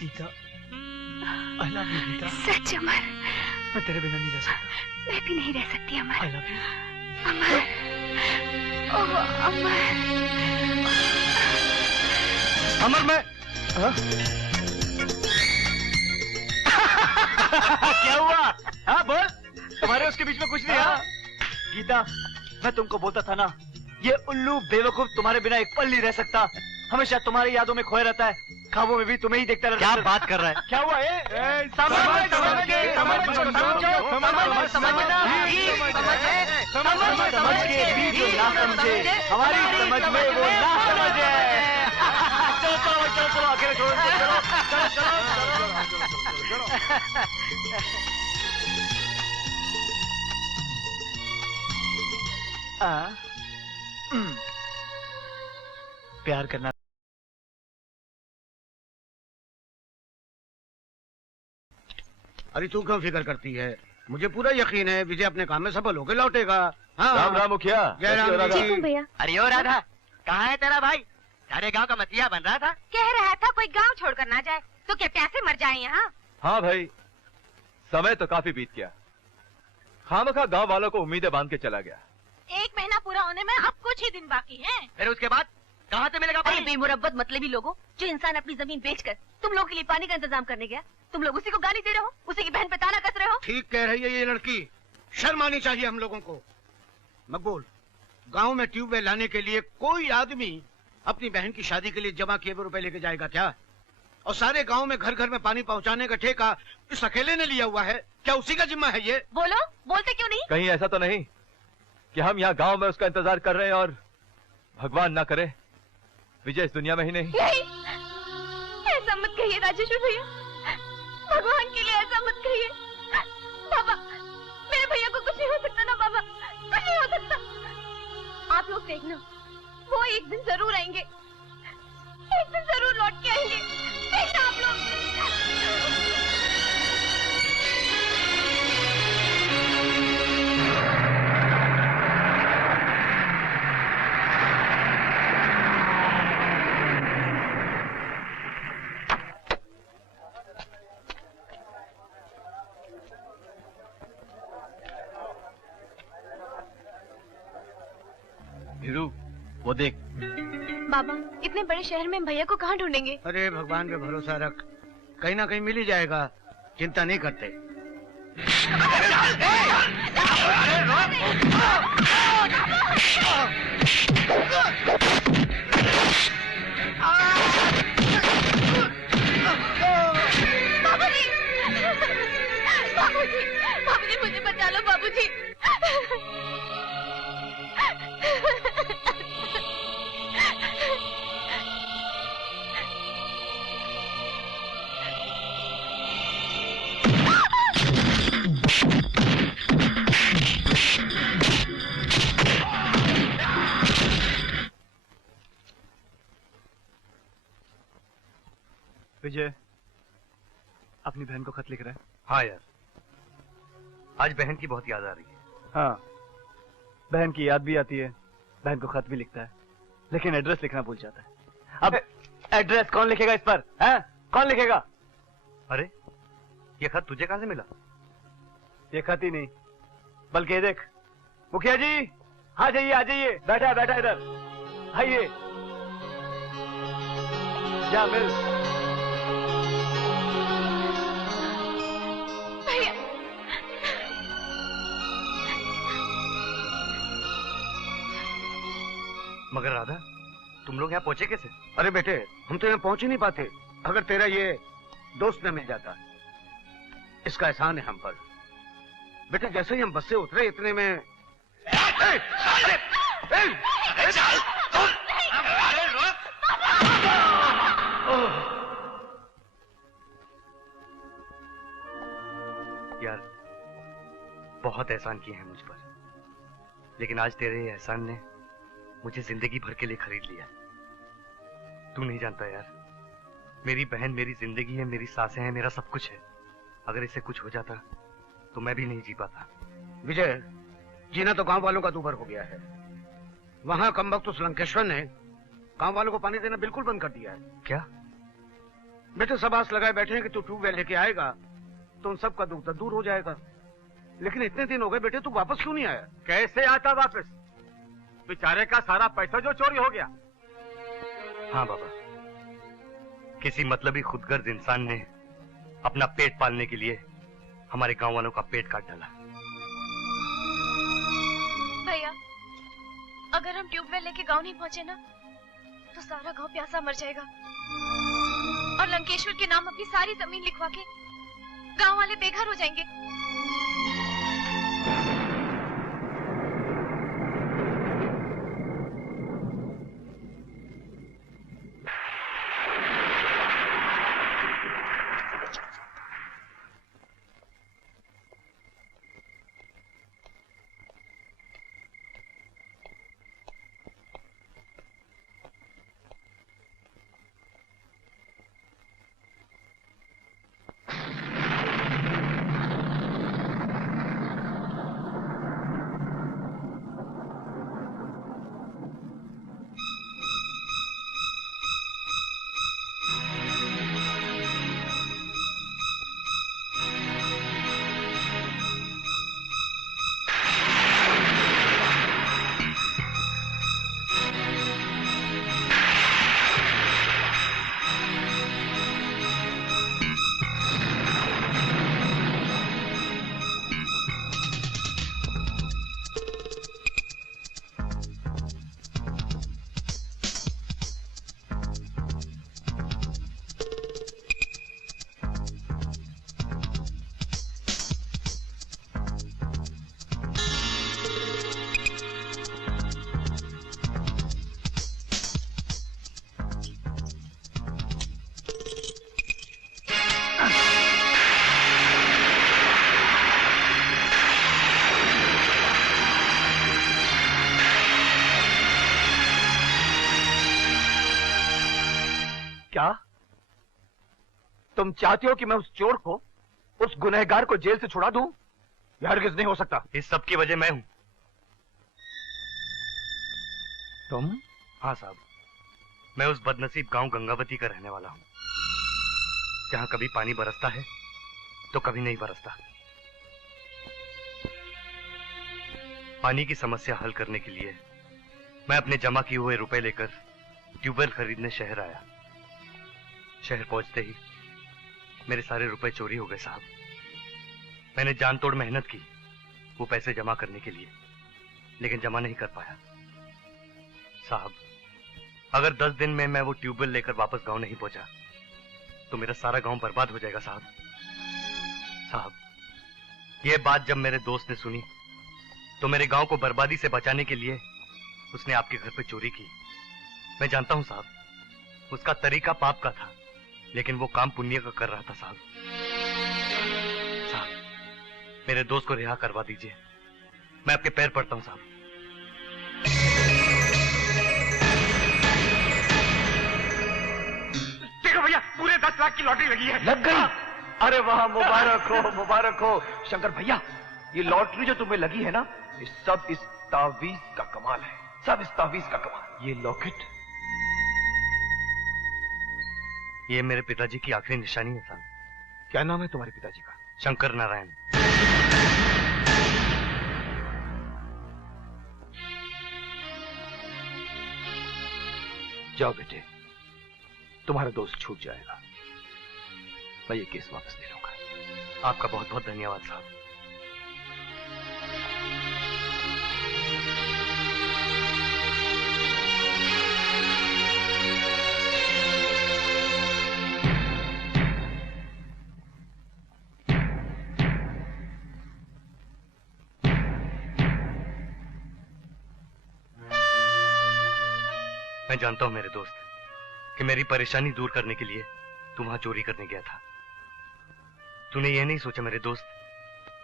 Gita, I love you Gita. सच अमर, मैं तेरे बिना नहीं रह सकता। मैं भी नहीं रह सकती अमर। I love you। अमर, ओह अमर। अमर, मैं क्या हुआ? हाँ बोल, तुम्हारे उसके बीच में कुछ नहीं। हाँ गीता, मैं तुमको बोलता था ना, ये उल्लू बेवकूफ तुम्हारे बिना एक पल नहीं रह सकता, हमेशा तुम्हारी यादों में खोया रहता है, ख्वाबों में भी तुम्हें ही देखता रहता है। क्या बात कर रहा है? क्या हुआ? समझ के भी जो ना समझे, हमारी समझ में वो ना समझे। चलो अकेले छोड़ो, चलो। प्यार करना। अरे तू क्यों फिक्र करती है? मुझे पूरा यकीन है विजय अपने काम में सफल होकर लौटेगा। हाँ। राम राम मुखिया। जय राम जी। भैया। अरे ओ राधा, कहाँ है तेरा भाई? सारे गांव का मसीहा बन रहा था। कह रहा था कोई गांव छोड़कर ना जाए, तो क्या प्यासे मर जाए यहाँ? हाँ भाई, समय तो काफी बीत गया। खामखा गांव वालों को उम्मीदें बांध के चला गया। 1 महीना पूरा होने में अब कुछ ही दिन बाकी हैं। फिर उसके बाद कहाँ से मिलेगा पानी? बेमुरब्बत मतलबी लोगों, जो इंसान अपनी जमीन बेचकर तुम लोगों के लिए पानी का इंतजाम करने गया, तुम लोग उसी को गाली दे रहे हो, उसी की बहन पे ताना कस रहे हो। ठीक कह रही है ये लड़की, शर्म आनी चाहिए हम लोगों को। मकबूल, गांव में ट्यूबवेल लाने के लिए कोई आदमी अपनी बहन की शादी के लिए जमा किए हुए रुपए लेके जाएगा क्या? और सारे गांव में घर घर में पानी पहुंचाने का ठेका इस अकेले ने लिया हुआ है क्या? उसी का जिम्मा है ये? बोलो, बोलते क्यों नहीं? कहीं ऐसा तो नहीं कि हम यहाँ गांव में उसका इंतजार कर रहे हैं और भगवान ना करे विजय इस दुनिया में ही नहीं। ऐसा मत कहिए राजेश्वर भैया, भगवान के लिए ऐसा मत कहिए। बाबा, मेरे भैया को कुछ नहीं हो सकता ना बाबा, कुछ नहीं हो सकता। आप लोग देखना, वो एक दिन जरूर आएंगे, एक दिन जरूर लौट के आएंगे, देखना आप लोग। हीरू, वो देख। बाबा, इतने बड़े शहर में भैया को कहाँ ढूंढेंगे? अरे भगवान पे भरोसा रख, कहीं ना कहीं मिल ही जाएगा, चिंता नहीं करते। बाबूजी, बाबूजी, बाबूजी मुझे बचा लो बाबूजी। विजय अपनी बहन को खत लिख रहा है। हाँ यार, आज बहन की बहुत याद आ रही है। हाँ, बहन की याद भी आती है, बहन को खत भी लिखता है, लेकिन एड्रेस लिखना भूल जाता है। अब एड्रेस कौन लिखेगा इस पर? हैं? कौन लिखेगा? अरे, ये खत तुझे कहां से मिला? ये खत ही नहीं, बल्कि ये देख। मुखिया जी, आ जाइए, आ जाइए, बैठा बैठा इधर आइए। जा मिल। मगर राधा, तुम लोग यहाँ पहुंचे कैसे? अरे बेटे, हम तो यहाँ पहुंच ही नहीं पाते अगर तेरा ये दोस्त न मिल जाता। इसका एहसान है हम पर। बेटे, जैसे ही हम बस से उतरे इतने में यार, बहुत एहसान किए हैं मुझ पर, लेकिन आज तेरे ये एहसान ने मुझे जिंदगी भर के लिए खरीद लिया। तू नहीं जानता यार, मेरी बहन मेरी जिंदगी है, मेरी सांसें हैं, मेरा सब कुछ है। अगर इसे कुछ हो जाता तो मैं भी नहीं जी पाता। विजय, जीना तो गांव वालों का दूभर हो गया है। वहां कमबख्त उस लंकेश्वर ने गांव वालों को पानी देना बिल्कुल बंद कर दिया है। क्या? बेटे, सब आस लगाए बैठे हैं कि तू ट्यूबवेल लेके आएगा तो उन सब का दुख दूर हो जाएगा। लेकिन इतने दिन हो गए बेटे, तू वापस क्यों नहीं आया? कैसे आता वापस? बेचारे का सारा पैसा जो चोरी हो गया। हाँ बाबा, किसी मतलबी खुदगर्ज इंसान ने अपना पेट पालने के लिए हमारे गांव वालों का पेट काट डाला। भैया, अगर हम ट्यूबवेल लेके गांव नहीं पहुंचे ना, तो सारा गांव प्यासा मर जाएगा और लंकेश्वर के नाम अपनी सारी जमीन लिखवा के गांव वाले बेघर हो जाएंगे। क्या? तुम चाहती हो कि मैं उस चोर को, उस गुनहगार को जेल से छुड़ा दूं? यह हरगिज़ नहीं हो सकता। इस सब की वजह मैं हूं। तुम? हाँ साहब, मैं उस बदनसीब गांव गंगावती का रहने वाला हूं, जहां कभी पानी बरसता है तो कभी नहीं बरसता। पानी की समस्या हल करने के लिए मैं अपने जमा किए हुए रुपए लेकर ट्यूबवेल खरीदने शहर आया। शहर पहुंचते ही मेरे सारे रुपए चोरी हो गए साहब। मैंने जान तोड़ मेहनत की वो पैसे जमा करने के लिए, लेकिन जमा नहीं कर पाया साहब। अगर 10 दिन में मैं वो ट्यूबवेल लेकर वापस गांव नहीं पहुंचा तो मेरा सारा गांव बर्बाद हो जाएगा साहब। साहब, ये बात जब मेरे दोस्त ने सुनी तो मेरे गांव को बर्बादी से बचाने के लिए उसने आपके घर पे चोरी की। मैं जानता हूं साहब, उसका तरीका पाप का था, लेकिन वो काम पुण्य का कर रहा था साहब। साहब, मेरे दोस्त को रिहा करवा दीजिए, मैं आपके पैर पड़ता हूं साहब। देखो भैया, पूरे 10 लाख की लॉटरी लगी है। लग गई? अरे वाह, मुबारक हो, मुबारक हो। शंकर भैया, ये लॉटरी जो तुम्हें लगी है ना, ये सब इस तावीज का कमाल है, सब इस तावीज का कमाल। ये लॉकेट, ये मेरे पिताजी की आखिरी निशानी है साहब। क्या नाम है तुम्हारे पिताजी का? शंकर नारायण। जाओ बेटे, तुम्हारा दोस्त छूट जाएगा। मैं ये केस वापस ले लूंगा। आपका बहुत बहुत धन्यवाद साहब। मैं जानता हूं मेरे दोस्त कि मेरी परेशानी दूर करने के लिए तू वहां चोरी करने गया था। तूने ये नहीं सोचा मेरे दोस्त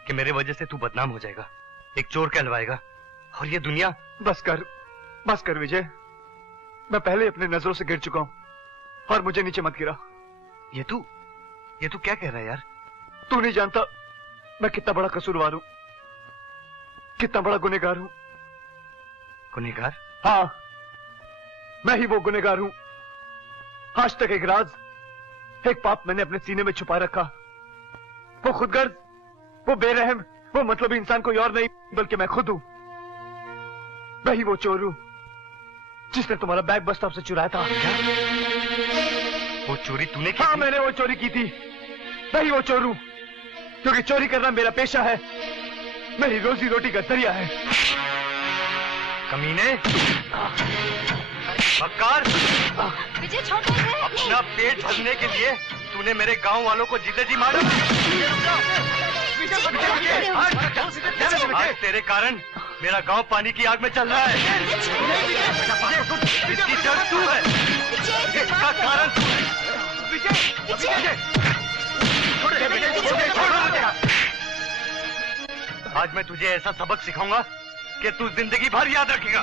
कि मेरे वजह से तू बदनाम हो जाएगा, एक चोर कहलवाएगा, और ये दुनिया। बस कर विजय, मैं पहले ही अपनी नजरों से गिर चुका हूं, और मुझे नीचे मत गिरा। ये तू क्या कह रहा है यार? तू नहीं जानता मैं कितना बड़ा कसूरवार हूं, कितना बड़ा गुनहगार हूं। गुनहगार? हाँ, मैं ही वो गुनहगार हूं। आज तक एक राज, एक पाप मैंने अपने सीने में छुपा रखा। वो खुदगर्ज, वो बेरहम, वो मतलबी इंसान कोई और नहीं बल्कि मैं खुद हूं। मैं ही वो चोर हूं जिसने तुम्हारा बैग बस स्टॉप से चुराया था। वो चोरी तूने की? हाँ, मैंने वो चोरी की थी। मैं ही वो चोर हूं, क्योंकि चोरी करना मेरा पेशा है, मेरी रोजी रोटी का जरिया है। कमीने, मक्कार, विजय छोड़ दो इसे। अपना पेट भरने के लिए तूने मेरे गांव वालों को जीते जी मारा। आज तेरे कारण मेरा गांव पानी की आग में चल रहा है। इसकी जड़ तू है, इसका कारण तू है। आज मैं तुझे ऐसा सबक सिखाऊंगा कि तू जिंदगी भर याद रखेगा।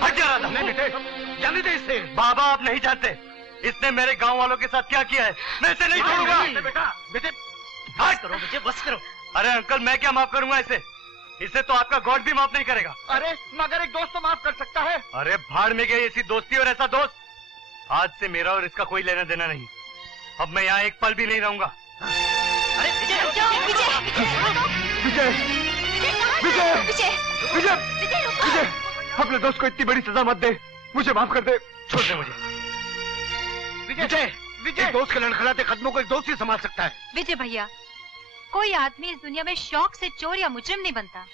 हट जा रहा था। नहीं बेटे, जाने दे इसे। बाबा, आप नहीं जानते इसने मेरे गांव वालों के साथ क्या किया है। मैं इसे नहीं छोड़ूंगा। बेटे हट करो, बेटे बस करो। अरे अंकल, मैं क्या माफ करूंगा इसे तो आपका गॉड भी माफ नहीं करेगा। अरे मगर एक दोस्त तो माफ कर सकता है। अरे भाड़ में गई ऐसी दोस्ती और ऐसा दोस्त। आज से मेरा और इसका कोई लेना देना नहीं। अब मैं यहाँ एक पल भी नहीं रहूंगा। अरे विजय, विजय, विजय, विजय, विजय, विजय, अपने दोस्त को इतनी बड़ी सजा मत दे, मुझे माफ कर दे। छोड़ दे मुझे। विजय, एक दोस्त के लड़खड़ाते कदमों को एक दोस्त ही संभाल सकता है। विजय भैया, कोई आदमी इस दुनिया में शौक से चोर या मुजरिम नहीं बनता।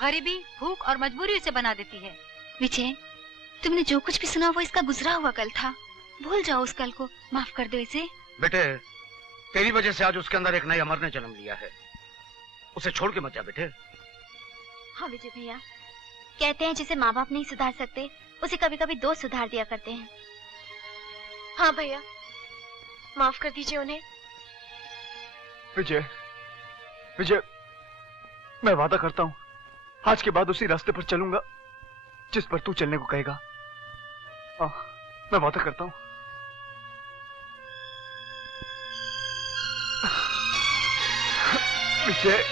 गरीबी, भूख और मजबूरी उसे बना देती है। विजय, तुमने जो कुछ भी सुना वो इसका गुजरा हुआ कल था। भूल जाओ उस कल को, माफ कर दो इसे। बेटे, तेरी वजह से आज उसके अंदर एक नए अमर ने जन्म लिया है। उसे छोड़ के मत जा बेटे। हाँ विजय भैया, कहते हैं जिसे माँ बाप नहीं सुधार सकते उसे कभी कभी दोस्त सुधार दिया करते हैं। हाँ भैया, माफ कर दीजिए उन्हें। विजय, विजय, मैं वादा करता हूँ आज के बाद उसी रास्ते पर चलूंगा जिस पर तू चलने को कहेगा मैं वादा करता हूं। विजय,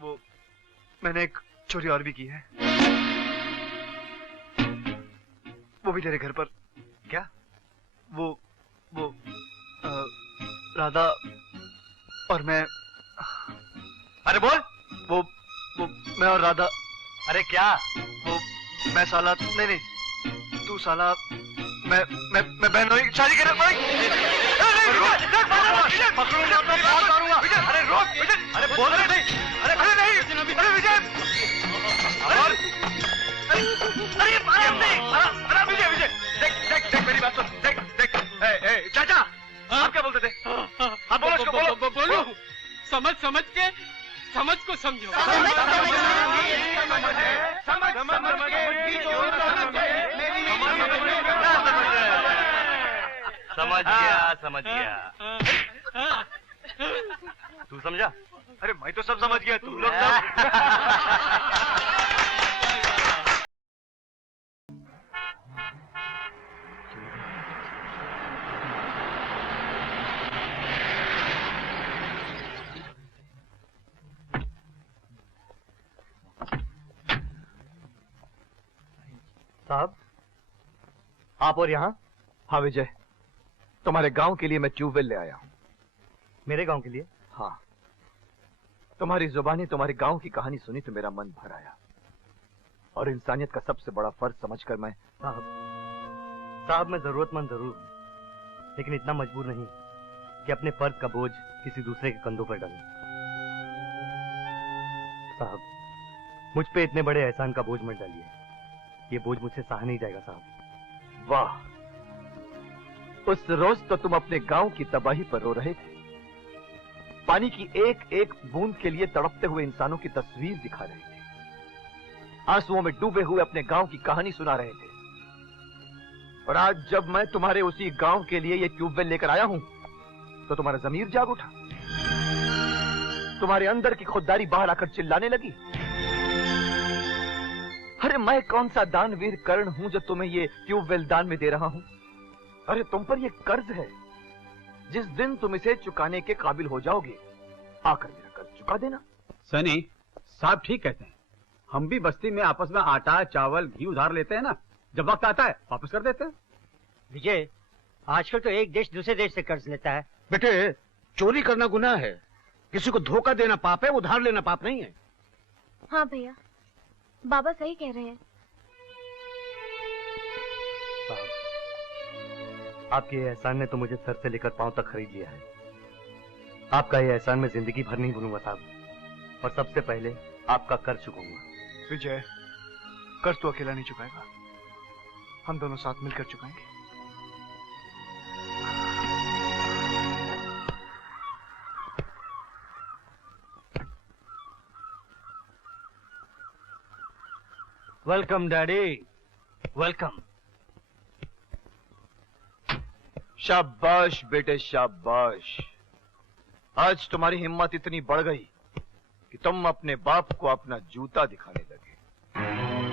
वो मैंने एक चोरी और भी की है, वो भी तेरे घर पर। क्या? वो राधा और मैं। अरे बोल। वो मैं और राधा। अरे क्या? वो मैं साला नहीं तू साला मैं बहनोई शादी कर। अरे रोक। अरे बोल रहे नहीं। अरे नहीं। अरे विजय। अरे विजय देख मेरी बात सुन। देख चाचा आप क्या बोलते थे? आप बोलो उसको। बोलो। समझ के समझ को समझो। समझ गया। तू समझा? अरे मैं तो सब समझ गया, तुम लोग सब। साहब, आप और यहाँ? हाँ विजय, तुम्हारे गांव के लिए मैं ट्यूबवेल ले आया हूँ। मेरे गांव के लिए? हाँ। तुम्हारी जुबानी तुम्हारे गांव की कहानी सुनी तो मेरा मन भर आया, और इंसानियत का सबसे बड़ा फर्ज समझकर मैं। साहब मैं जरूरतमंद जरूर, लेकिन इतना मजबूर नहीं कि अपने फर्ज का बोझ किसी दूसरे के कंधों पर डालूं। साहब, मुझ पे इतने बड़े एहसान का बोझ मत डालिए, ये बोझ मुझसे सहा नहीं जाएगा साहब। वाह, उस रोज तो तुम अपने गांव की तबाही पर रो रहे थे, पानी की एक एक बूंद के लिए तड़पते हुए इंसानों की तस्वीर दिखा रहे थे, आंसुओं में डूबे हुए अपने गांव की कहानी सुना रहे थे। और आज जब मैं तुम्हारे उसी गांव के लिए ये ट्यूबवेल लेकर आया हूं तो तुम्हारा जमीर जाग उठा, तुम्हारे अंदर की खुददारी बाहर आकर चिल्लाने लगी। अरे मैं कौन सा दानवीर कर्ण हूं जो तुम्हें ये ट्यूबवेल दान में दे रहा हूं? अरे तुम पर ये कर्ज है, जिस दिन तुम इसे चुकाने के काबिल हो जाओगे आकर मेरा कर्ज चुका देना। सनी साहब ठीक कहते हैं, हम भी बस्ती में आपस में आटा चावल घी उधार लेते हैं ना, जब वक्त आता है वापस कर देते हैं। विजय, आजकल तो एक देश दूसरे देश से कर्ज लेता है। बेटे, चोरी करना गुनाह है, किसी को धोखा देना पाप है, उधार लेना पाप नहीं है। हाँ भैया, बाबा सही कह रहे हैं। आपके एहसान ने तो मुझे सर से लेकर पांव तक खरीद लिया है। आपका ये एहसान मैं जिंदगी भर नहीं भूलूंगा साहब, और सबसे पहले आपका कर्ज चुकाऊंगा। विजय, कर्ज तो अकेला नहीं चुकाएगा, हम दोनों साथ मिलकर चुकाएंगे। Welcome daddy, welcome. शाबाश बेटे शाबाश, आज तुम्हारी हिम्मत इतनी बढ़ गई कि तुम अपने बाप को अपना जूता दिखाने लगे।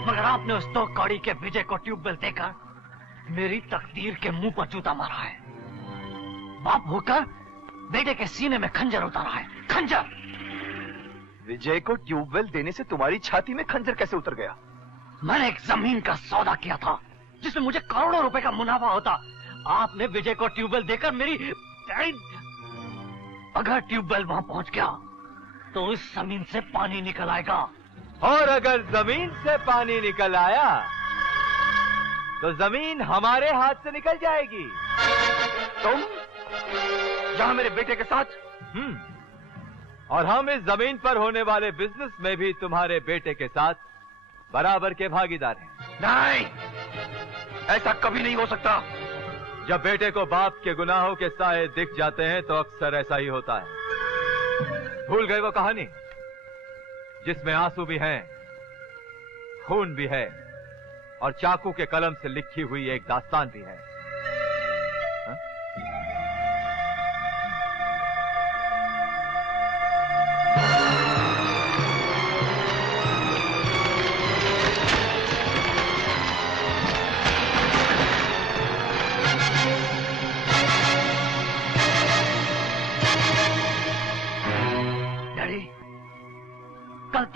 मगर आपने उस दो कौड़ी के विजय को ट्यूबवेल देकर मेरी तकदीर के मुंह पर जूता मारा है। बाप होकर बेटे के सीने में खंजर उतारा है, खंजर। विजय को ट्यूबवेल देने से तुम्हारी छाती में खंजर कैसे उतर गया? मैंने एक जमीन का सौदा किया था जिसमें मुझे करोड़ों रुपए का मुनाफा होता। आपने विजय को ट्यूबवेल देकर मेरी, अगर ट्यूबवेल वहां पहुंच गया तो इस जमीन से पानी निकल आएगा, और अगर जमीन से पानी निकल आया तो जमीन हमारे हाथ से निकल जाएगी। तुम जहां मेरे बेटे के साथ? और हम इस जमीन पर होने वाले बिजनेस में भी तुम्हारे बेटे के साथ बराबर के भागीदार हैं। नहीं, ऐसा कभी नहीं हो सकता। जब बेटे को बाप के गुनाहों के साए दिख जाते हैं तो अक्सर ऐसा ही होता है। भूल गए वो कहानी जिसमें आंसू भी हैं, खून भी है, और चाकू के कलम से लिखी हुई एक दास्तान भी है।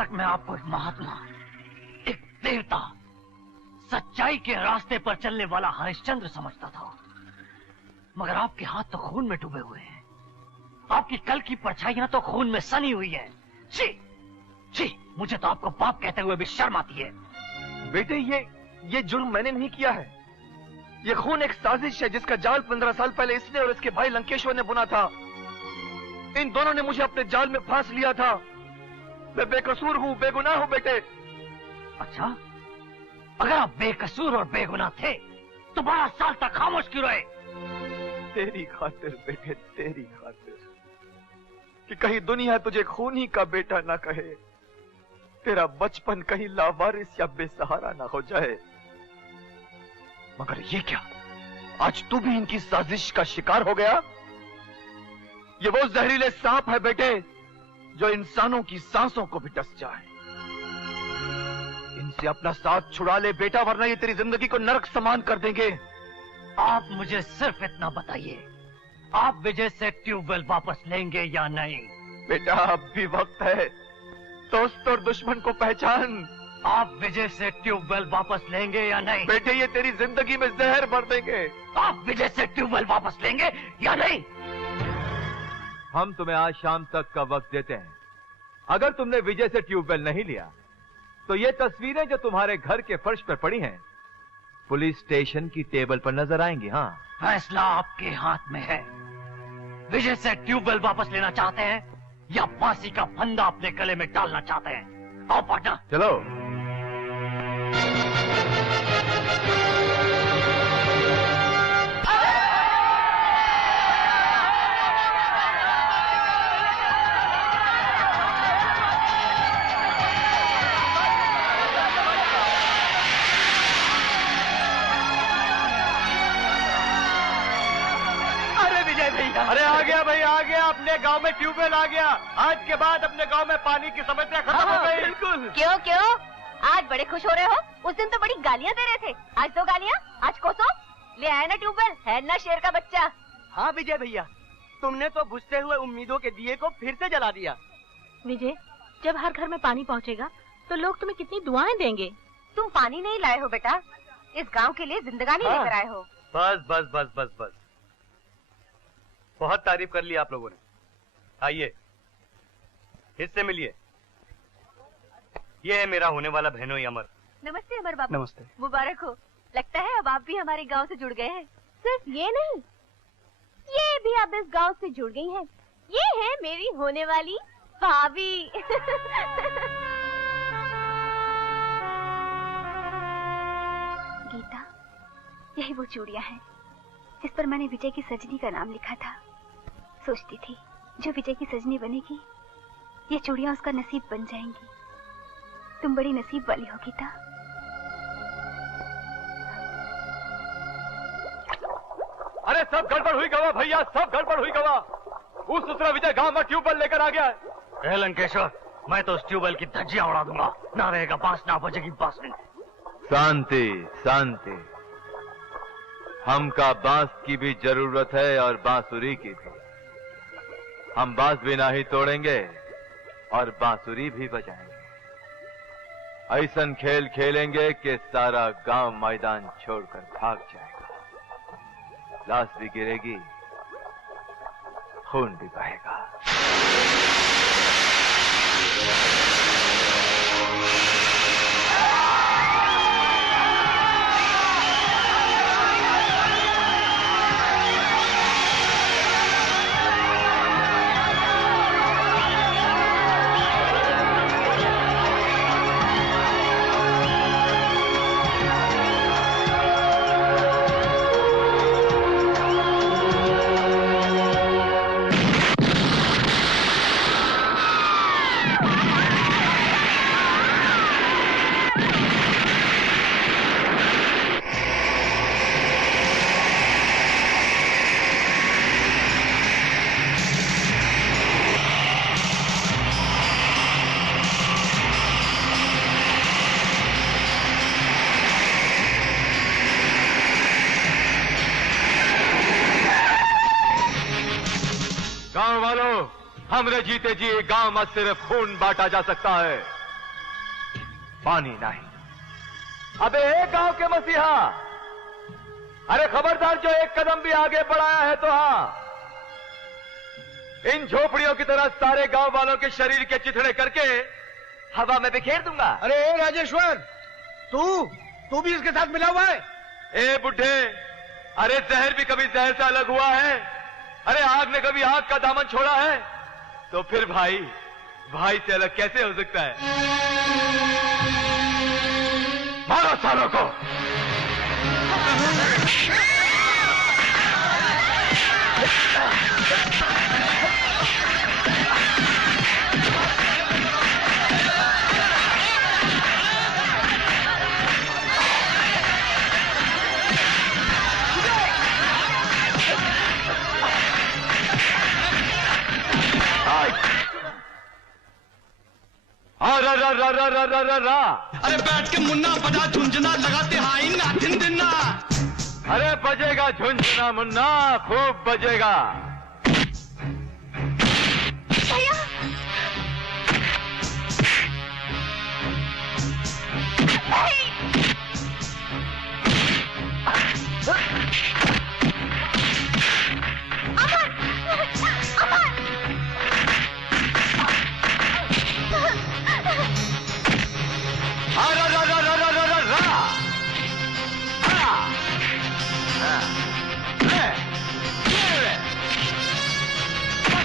तक मैं आपको एक महात्मा, एक देवता, सच्चाई के रास्ते पर चलने वाला हरिश्चंद्र समझता था, मगर आपके हाथ तो खून में डूबे हुए हैं। आपकी कल की परछाइयां तो खून में सनी हुई है। छी, छी, मुझे तो आपको बाप कहते हुए भी शर्म आती है। बेटे, ये जुर्म मैंने नहीं किया है। ये खून एक साजिश है जिसका जाल 15 साल पहले इसने और इसके भाई लंकेश्वर ने बुना था। इन दोनों ने मुझे अपने जाल में फांस लिया था। मैं बेकसूर हूँ, बेगुनाह हूँ बेटे। अच्छा, अगर आप बेकसूर और बेगुनाह थे तो 12 साल तक खामोश क्यों रहे? तेरी खातिर बेटे, तेरी खातिर, कि कहीं दुनिया तुझे खूनी का बेटा ना कहे, तेरा बचपन कहीं लावारिस या बेसहारा ना हो जाए। मगर ये क्या, आज तू भी इनकी साजिश का शिकार हो गया? ये वो जहरीले सांप है बेटे जो इंसानों की सांसों को भी डस जाए। इनसे अपना साथ छुड़ा ले बेटा, वरना ये तेरी जिंदगी को नरक समान कर देंगे। आप मुझे सिर्फ इतना बताइए, आप विजय से ट्यूबवेल वापस लेंगे या नहीं? बेटा, अब भी वक्त है। दोस्त और दुश्मन को पहचान। आप विजय से ट्यूबवेल वापस लेंगे या नहीं? बेटे, ये तेरी जिंदगी में जहर भर देंगे। आप विजय से ट्यूबवेल वापस लेंगे या नहीं? हम तुम्हें आज शाम तक का वक्त देते हैं। अगर तुमने विजय से ट्यूबवेल नहीं लिया तो ये तस्वीरें जो तुम्हारे घर के फर्श पर पड़ी हैं पुलिस स्टेशन की टेबल पर नजर आएंगी। हाँ, फैसला आपके हाथ में है। विजय से ट्यूबवेल वापस लेना चाहते हैं या फांसी का फंदा अपने गले में डालना चाहते हैं? आओ पार्टनर, चलो। अरे आ गया भाई, आ गया। अपने गांव में ट्यूबवेल आ गया। आज के बाद अपने गांव में पानी की समस्या खत्म हो गई। बिल्कुल। क्यों आज बड़े खुश हो रहे हो? उस दिन तो बड़ी गालियां दे रहे थे, आज तो गालियां, आज कोसो। ले आया ना ट्यूबवेल, है ना शेर का बच्चा। हाँ विजय भैया, तुमने तो बुझते हुए उम्मीदों के दिए को फिर से जला दिया। विजय, जब हर घर में पानी पहुंचेगा तो लोग तुम्हें कितनी दुआएं देंगे। तुम पानी नहीं लाए हो बेटा, इस गाँव के लिए जिंदगानी लेकर आए हो। बस बस बस बस बस, बहुत तारीफ कर ली आप लोगों ने। आइए हिस्से मिलिए। ये है मेरा होने वाला बहनोई अमर। नमस्ते अमर बाबू। नमस्ते। मुबारक हो। लगता है अब आप भी हमारे गांव से जुड़ गए हैं। सिर्फ ये नहीं, ये भी अब इस गांव से जुड़ गई हैं। ये है मेरी होने वाली भाभी। गीता, यही वो चूड़ियां हैं जिस पर मैंने विजय की सजनी का नाम लिखा था। सोचती थी जो विजय की सजनी बनेगी ये चूड़ियां उसका नसीब बन जाएंगी। तुम बड़ी नसीब वाली हो गीता। अरे सब गड़बड़ हुई गवा भैया, सब गड़बड़ हुई गवा। उस दूसरा विजय गांव में ट्यूबवेल लेकर आ गया है। लंकेश्वर, मैं तो उस ट्यूबवेल की धज्जियां उड़ा दूंगा। ना रहेगा बांस, ना बजेगी बांसुरी। शांति शांति, हमका बांस की भी जरूरत है और बांसुरी की भी। हम बांस भी ना ही तोड़ेंगे और बांसुरी भी बजाएंगे। ऐसन खेल खेलेंगे कि सारा गांव मैदान छोड़कर भाग जाएगा। लाश भी गिरेगी, खून भी बहेगा। हमरे जीते जी गांव में सिर्फ खून बांटा जा सकता है। पानी नहीं। अबे एक गांव के मसीहा, अरे खबरदार जो एक कदम भी आगे बढ़ाया है तो हाँ, इन झोपड़ियों की तरह सारे गांव वालों के शरीर के चिथड़े करके हवा में बिखेर दूंगा। अरे राजेश्वर, तू भी इसके साथ मिला हुआ है? ए बुढ़े, अरे जहर भी कभी जहर से अलग हुआ है? अरे आग ने कभी आग का दामन छोड़ा है? तो फिर भाई से अलग कैसे हो सकता है? मारो सालों को। अरे बैठ के मुन्ना बजा झुंझुना लगाते हाई ना दिन दिन ना। अरे बजेगा झुंझुना मुन्ना, खूब बजेगा।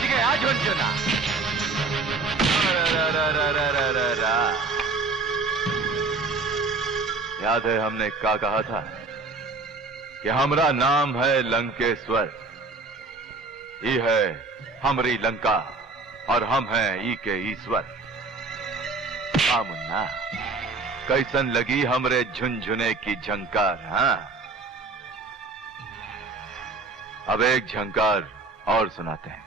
भैया झुंझुना। याद है हमने क्या कहा था कि हमारा नाम है लंकेश्वर, ये है हमारी लंका और हम हैं ई के ईश्वर। हाँ मुन्ना, कैसन लगी हमरे झुनझुने की झंकार? हाँ, अब एक झंकार और सुनाते हैं।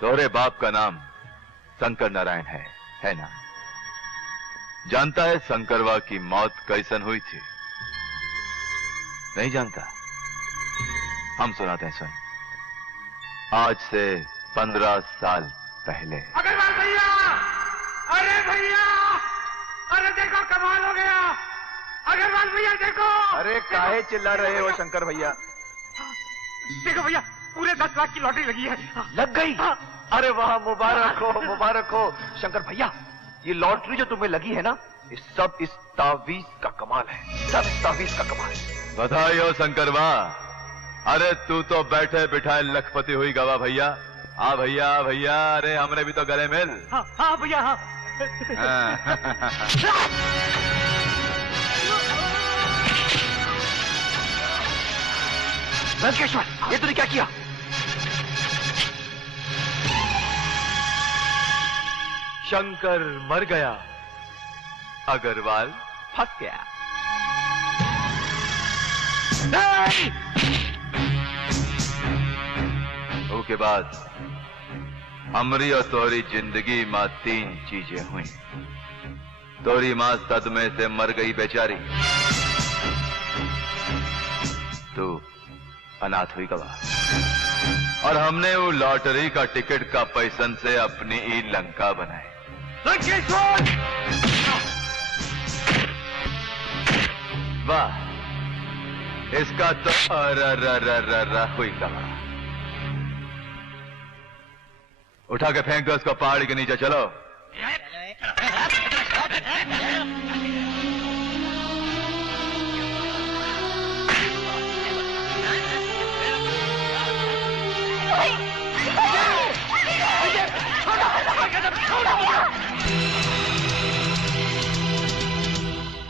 तोरे बाप का नाम शंकर नारायण है ना? जानता है शंकरवा की मौत कैसन हुई थी? नहीं जानता? हम सुनाते हैं, सुन। आज से 15 साल पहले। अग्रवाल भैया, अरे भैया, अरे देखो कमाल हो गया। अग्रवाल भैया देखो। अरे काहे चिल्ला रहे हो शंकर भैया? देखो भैया, पूरे 10 लाख की लॉटरी लगी है। लग गई? अरे वाह, मुबारक हो, मुबारक हो शंकर भैया। ये लॉटरी जो तुम्हें लगी है ना, ये सब इस तावीज का कमाल है, सब इस तावीज का कमाल। बधाई हो शंकरवा। अरे तू तो बैठे बिठाए लखपति हुई गवा भैया। हाँ भैया, भैया, अरे हमने भी तो गले मिल। हाँ भैया, हाँ। लंकेश्वर, ये तूने क्या किया? शंकर मर गया, अग्रवाल फंस गया। उसके बाद हमारी और तोरी जिंदगी में 3 चीजें हुई। तोरी मां सदमे से मर गई बेचारी, तू अनाथ हुई गवा, और हमने वो लॉटरी का टिकट का पैसन से अपनी ई लंका बनाई। लंकेश्वर! वाह, इसका तो हुई गवा। उठा के फेंक दो उसको पहाड़ी के नीचे। चलो।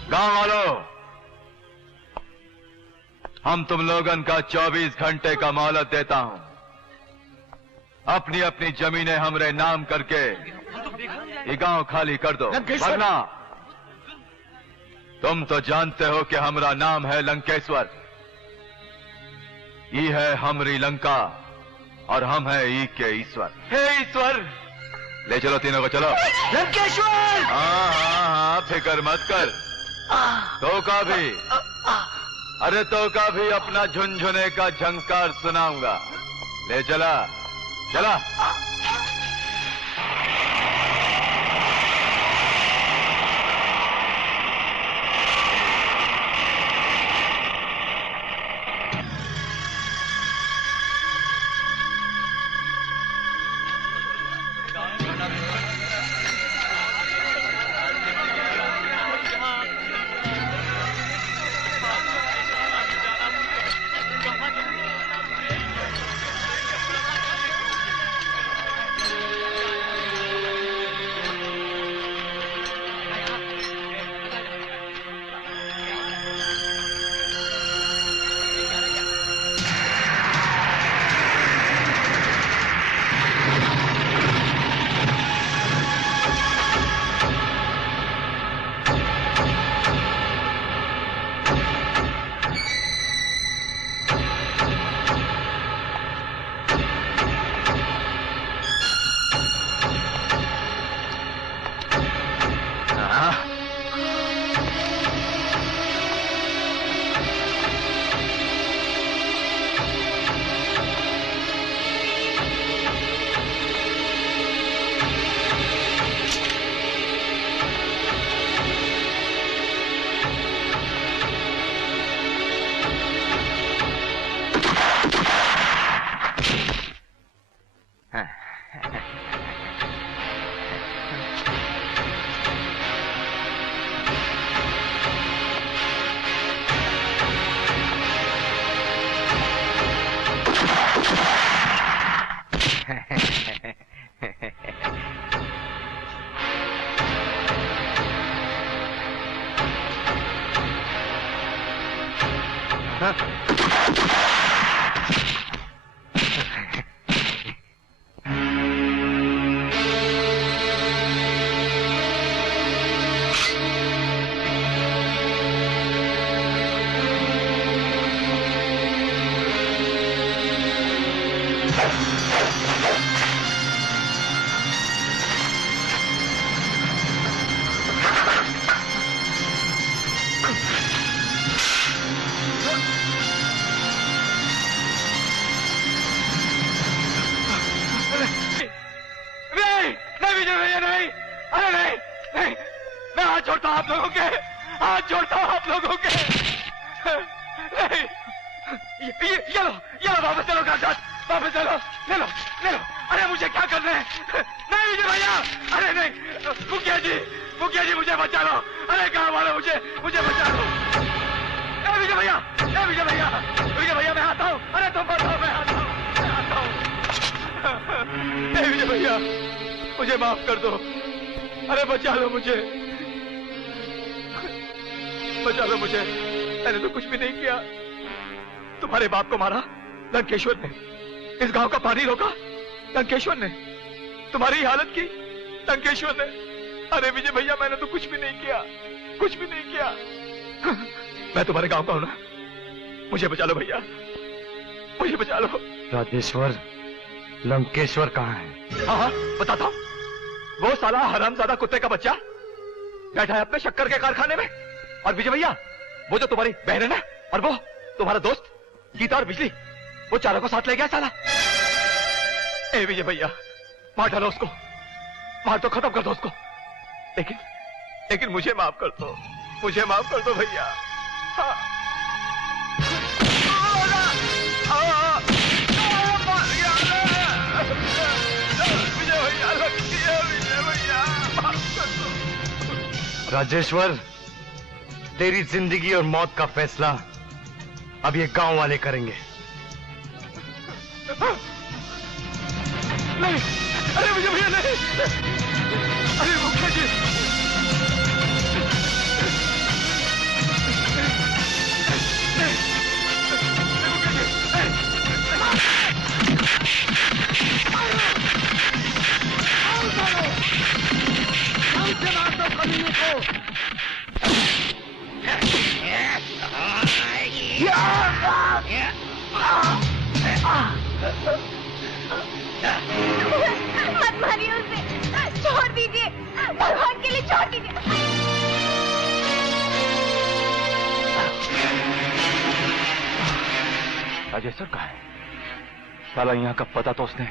गांव वालों, हम तुम लोगन का 24 घंटे का मोहलत देता हूं। अपनी अपनी जमीनें हमरे नाम करके ये गांव खाली कर दो, वरना तुम तो जानते हो कि हमारा नाम है लंकेश्वर। ये है हमारी लंका और हम है ई के ईश्वर। हे ईश्वर, ले चलो तीनों को, चलो। लंकेश्वर! हाँ, फिक्र मत कर। तो का भी, अरे तो का भी अपना झुनझुने का झंकार सुनाऊंगा। ले चला, चला। बाप को मारा लंकेश्वर ने, इस गांव का पानी रोका लंकेश्वर ने, तुम्हारी हालत की लंकेश्वर ने। अरे विजय भैया मैंने तो कुछ भी नहीं किया, कुछ भी नहीं किया। मैं तुम्हारे गांव का हूं ना, मुझे बचा लो भैया, मुझे बचा लो। राजेश्वर, लंकेश्वर कहाँ है? हाँ हाँ बताता हूँ। वो साला हरामजादा कुत्ते का बच्चा बैठा है अपने शक्कर के कारखाने में। और विजय भैया, वो जो तुम्हारी बहन है ना, और वो तुम्हारा दोस्त गीता और बिजली, वो चारों को साथ ले गया साला। ए विजय भैया, मार डालो उसको, मार दो, खत्म कर दो उसको। लेकिन मुझे माफ कर दो, मुझे माफ कर दो भैया। हाँ। विजय भैया, विजय भैया माफ कर दो। राजेश्वर, तेरी जिंदगी और मौत का फैसला अब ये गांव वाले करेंगे। नहीं, अरे मुझे भैया नहीं, अरे मुखिया जी, मार दो कमीने को। मत मारिए उसे, छोड़ दीजिए, भगवान के लिए छोड़ दीजिए। राजेश्वर कहाँ है? साला यहाँ का पता तो उसने।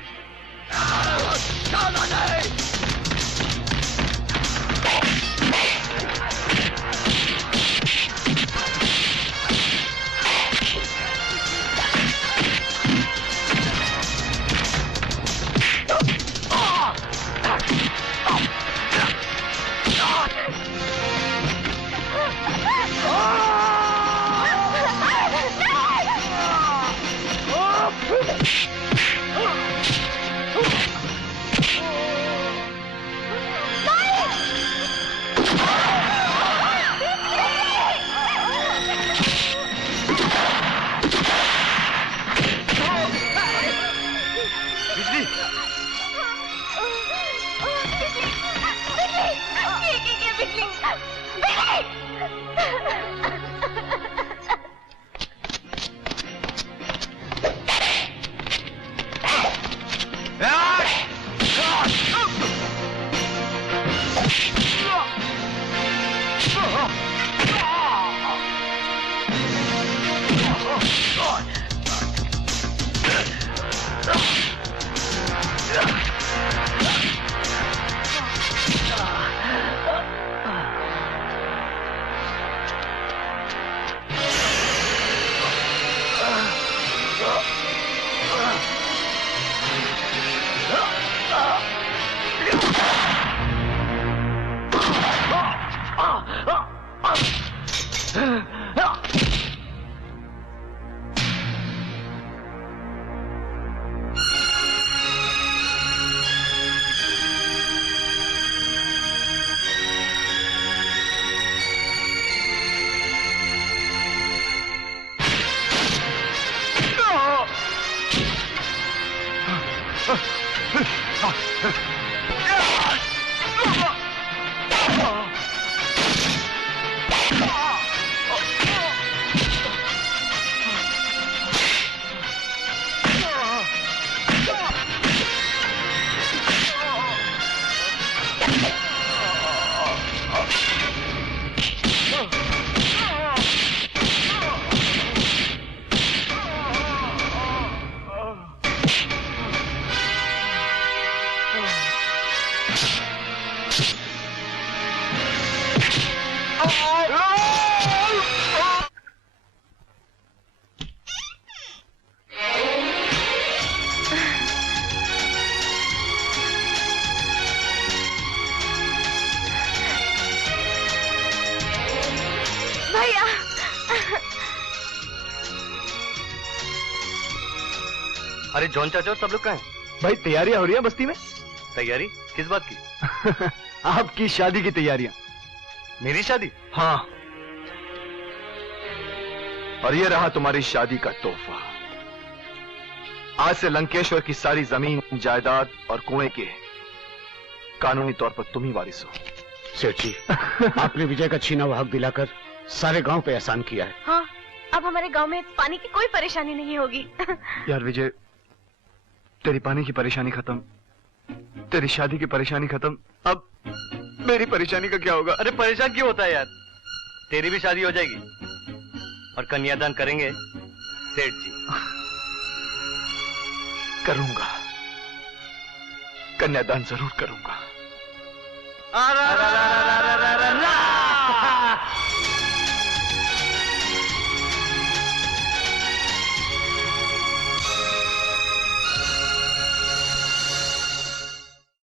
भैया अरे जॉन चाचा और सब लोग कहाँ हैं? भाई तैयारियां हो रही है बस्ती में। तैयारी किस बात की? आपकी शादी की तैयारियां। मेरी शादी? हाँ, और ये रहा तुम्हारी शादी का तोहफा। आज से लंकेश्वर की सारी जमीन, जायदाद और कुएं के कानूनी तौर पर तुम ही वारिस हो। सेठ जी, आपने विजय का छीना हुआ हक दिलाकर सारे गांव पे एहसान किया है। हाँ, अब हमारे गांव में पानी की कोई परेशानी नहीं होगी। यार विजय, तेरी पानी की परेशानी खत्म, तेरी शादी की परेशानी खत्म, अब मेरी परेशानी का क्या होगा? अरे परेशान क्यों होता है यार? तेरी भी शादी हो जाएगी और कन्यादान करेंगे सेठ जी। करूंगा, कन्यादान जरूर करूंगा। आ